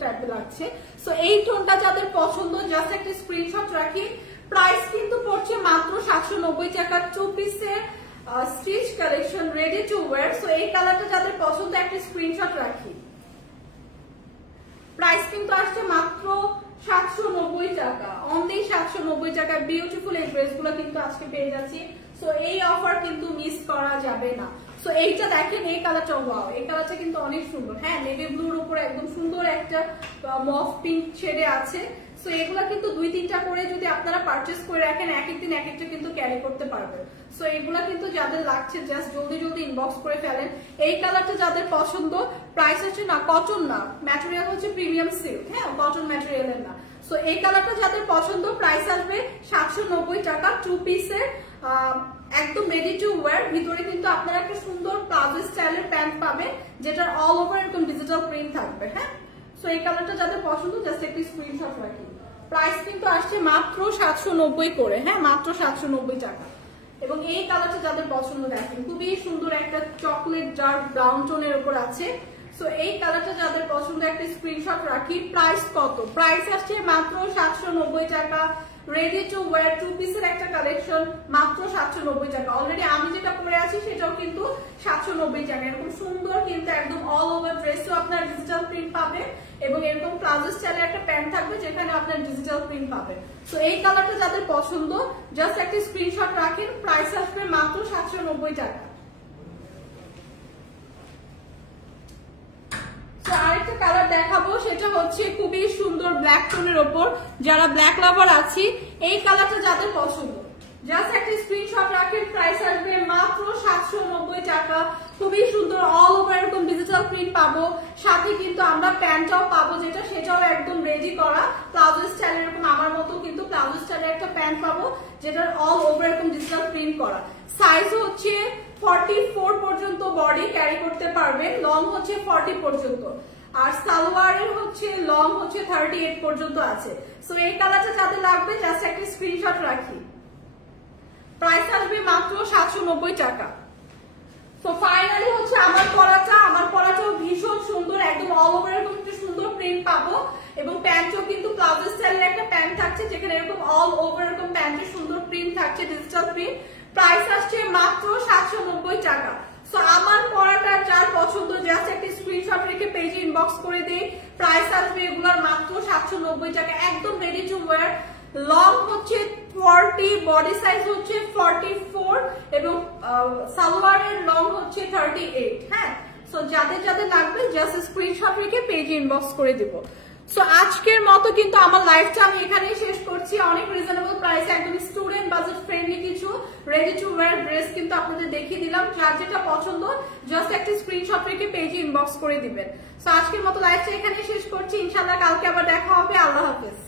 টাইপের লাগছে। সো এই টোনটা যাদের পছন্দ জাস্ট একটা স্ক্রিনশট রাখি। প্রাইস কিন্তু পড়ছে মাত্র 790 টাকা। 2 পিসের stitch collection ready to wire. So এই কালারটা যাদের পছন্দ একটা স্ক্রিনশট রাখি। প্রাইস কিন্তু আসছে মাত্র 790 টাকা, অনলি 790 টাকা। বিউটিফুল এই ড্রেসগুলো কিন্তু আজকে পেয়ে যাচ্ছি। সো এই অফার কিন্তু মিস করা যাবে না। সো এইটা দেখেন, এই কালারটা ওয়াও, এই কালারটা কিন্তু অনেক সুন্দর। হ্যাঁ নেভি ব্লুর উপরে একদম সুন্দর একটা মফ পিঙ্ক শেডে আছে। সো এগুলা কিন্তু 2-3টা করে যদি আপনারা পারচেস করে রাখেন এক একদিন এক একটা কিন্তু ক্যারি করতে পারবেন। সো এগুলা কিন্তু যাদের লাগছে জাস্ট জলদি জলদি ইনবক্স করে ফেলেন। এই কালারটা যাদের পছন্দ প্রাইস হচ্ছে না কটন না, ম্যাটেরিয়াল হচ্ছে প্রিমিয়াম সিল্ক। হ্যাঁ কটন ম্যাটেরিয়ালের না। সো এই কালারটা যাদের পছন্দ প্রাইস আসবে 790 টাকা। 2 পিসের একদম রেডি টু ওয়্যার। ভিতরে কিন্তু আপনারা একটা সুন্দর প্লাজো স্টাইলের প্যান্ট পাবেন যেটার অল ওভার এরকম ডিজিটাল প্রিন্ট থাকবে। হ্যাঁ সো এই কালারটা যাদের পছন্দ জাস্ট একটি স্ক্রিনশট রাখি। প্রাইস কিন্তু আসছে মাত্র 790 করে। হ্যাঁ মাত্র 790 টাকা। এবং এই কালারটা যাদের পছন্দ দেখেন খুবই সুন্দর একটা চকলেট ডার্ক ব্রাউন টোনের উপর আছে। সো এই কালারটা যাদের পছন্দ একটা স্ক্রিনশট রাখি। প্রাইস কত? প্রাইস আসছে মাত্র 790 টাকা। রেডি টু ওয়্যার 2 পিসের একটা কালেকশন মাত্র 790 টাকা। অলরেডি আমি যেটা পরে আছি সেটাও কিন্তু 790 টাকা। এরকম সুন্দর কিন্তু একদম অল ওভার ড্রেসও আপনার ডিজিটাল প্রিন্ট পাবেন এবং এরকম প্লাজো স্টাইলের একটা প্যান্ট থাকবে যেখানে আপনার ডিজিটাল প্রিন্ট পাবেন। সো এই কালারটা যাদের পছন্দ জাস্ট একটা স্ক্রিনশট রাখেন। প্রাইস আসবে মাত্র 790 টাকা। কালার দেখাবো, সেটা হচ্ছে খুবই সুন্দর ব্ল্যাক টোনের ওপর। যারা ব্ল্যাক লাভার আছি, এই কালারটা যাদের পছন্দ জাস্ট একটা স্ক্রিনশট রাখেন। প্রাইস আসবে মাত্র 790 টাকা। খুবই সুন্দর অল ওভার এরকম ডিজিটাল প্রিন্ট পাবো, সাথে কিন্তু আমরা প্যান্টটাও পাবো, যেটা সেটাও একদম রেডি করা প্লাজো স্টাইল। এরকম আমার মতো কিন্তু প্লাজো স্টাইলের একটা প্যান্ট পাবো, যেটার অল ওভার এরকম ডিজিটাল প্রিন্ট করা। সাইজ হচ্ছে 44 পর্যন্ত বডি ক্যারি করতে পারবে, লং হচ্ছে 40 পর্যন্ত, আর সালোয়ারের হচ্ছে লং হচ্ছে 38 পর্যন্ত আছে। সো এই কালারটা যাদের লাগবে জাস্ট একটা স্ক্রিনশট রাখি। প্রাইস আসবে মাত্র 790 টাকা। তো ফাইনালি হচ্ছে আমার পরাটাও ভীষণ সুন্দর, একদম অল ওভার এরকম একটা সুন্দর প্রিন্ট পাবো, এবং প্যান্টও কিন্তু প্লাজো স্টাইলের একটা প্যান্ট থাকছে, যেখানে এরকম অল ওভার এরকম প্যান্টের সুন্দর প্রিন্ট থাকছে, ডিজিটাল প্রিন্ট। প্রাইস আসছে মাত্র 790 টাকা। সো আমার পরাটা যার পছন্দ জাস্ট একটা স্ক্রিনশট রেখে পেজে ইনবক্স করে দেই। প্রাইস আসবে এগুলোর মাত্র 790 টাকা, একদম রেডি টু ওয়্যার। লং হচ্ছে 40, বডি সাইজ হচ্ছে 44, এবং সালোয়ারের লং হচ্ছে 38। হ্যাঁ, সো যাদের যাদের লাগবে জাস্ট স্ক্রিনশট রেখে পেজে ইনবক্স করে দিব। সো আজকের মতো কিন্তু আমার লাইফটা আমি এখানেই শেষ করছি। অনেক রিজনেবল প্রাইসে একদম স্টুডেন্ট বাজেট ফ্রেন্ডলি কিছু রেডি টু ওয়্যার ড্রেস কিন্তু আপনাদের দেখিয়ে দিলাম। যার যেটা পছন্দ জাস্ট একটা স্ক্রিনশট রেখে পেজে ইনবক্স করে দিবেন। সো আজকের মতো লাইফটা এখানেই শেষ করছি, ইনশাআল্লাহ কালকে আবার দেখা হবে। আল্লাহ হাফেজ।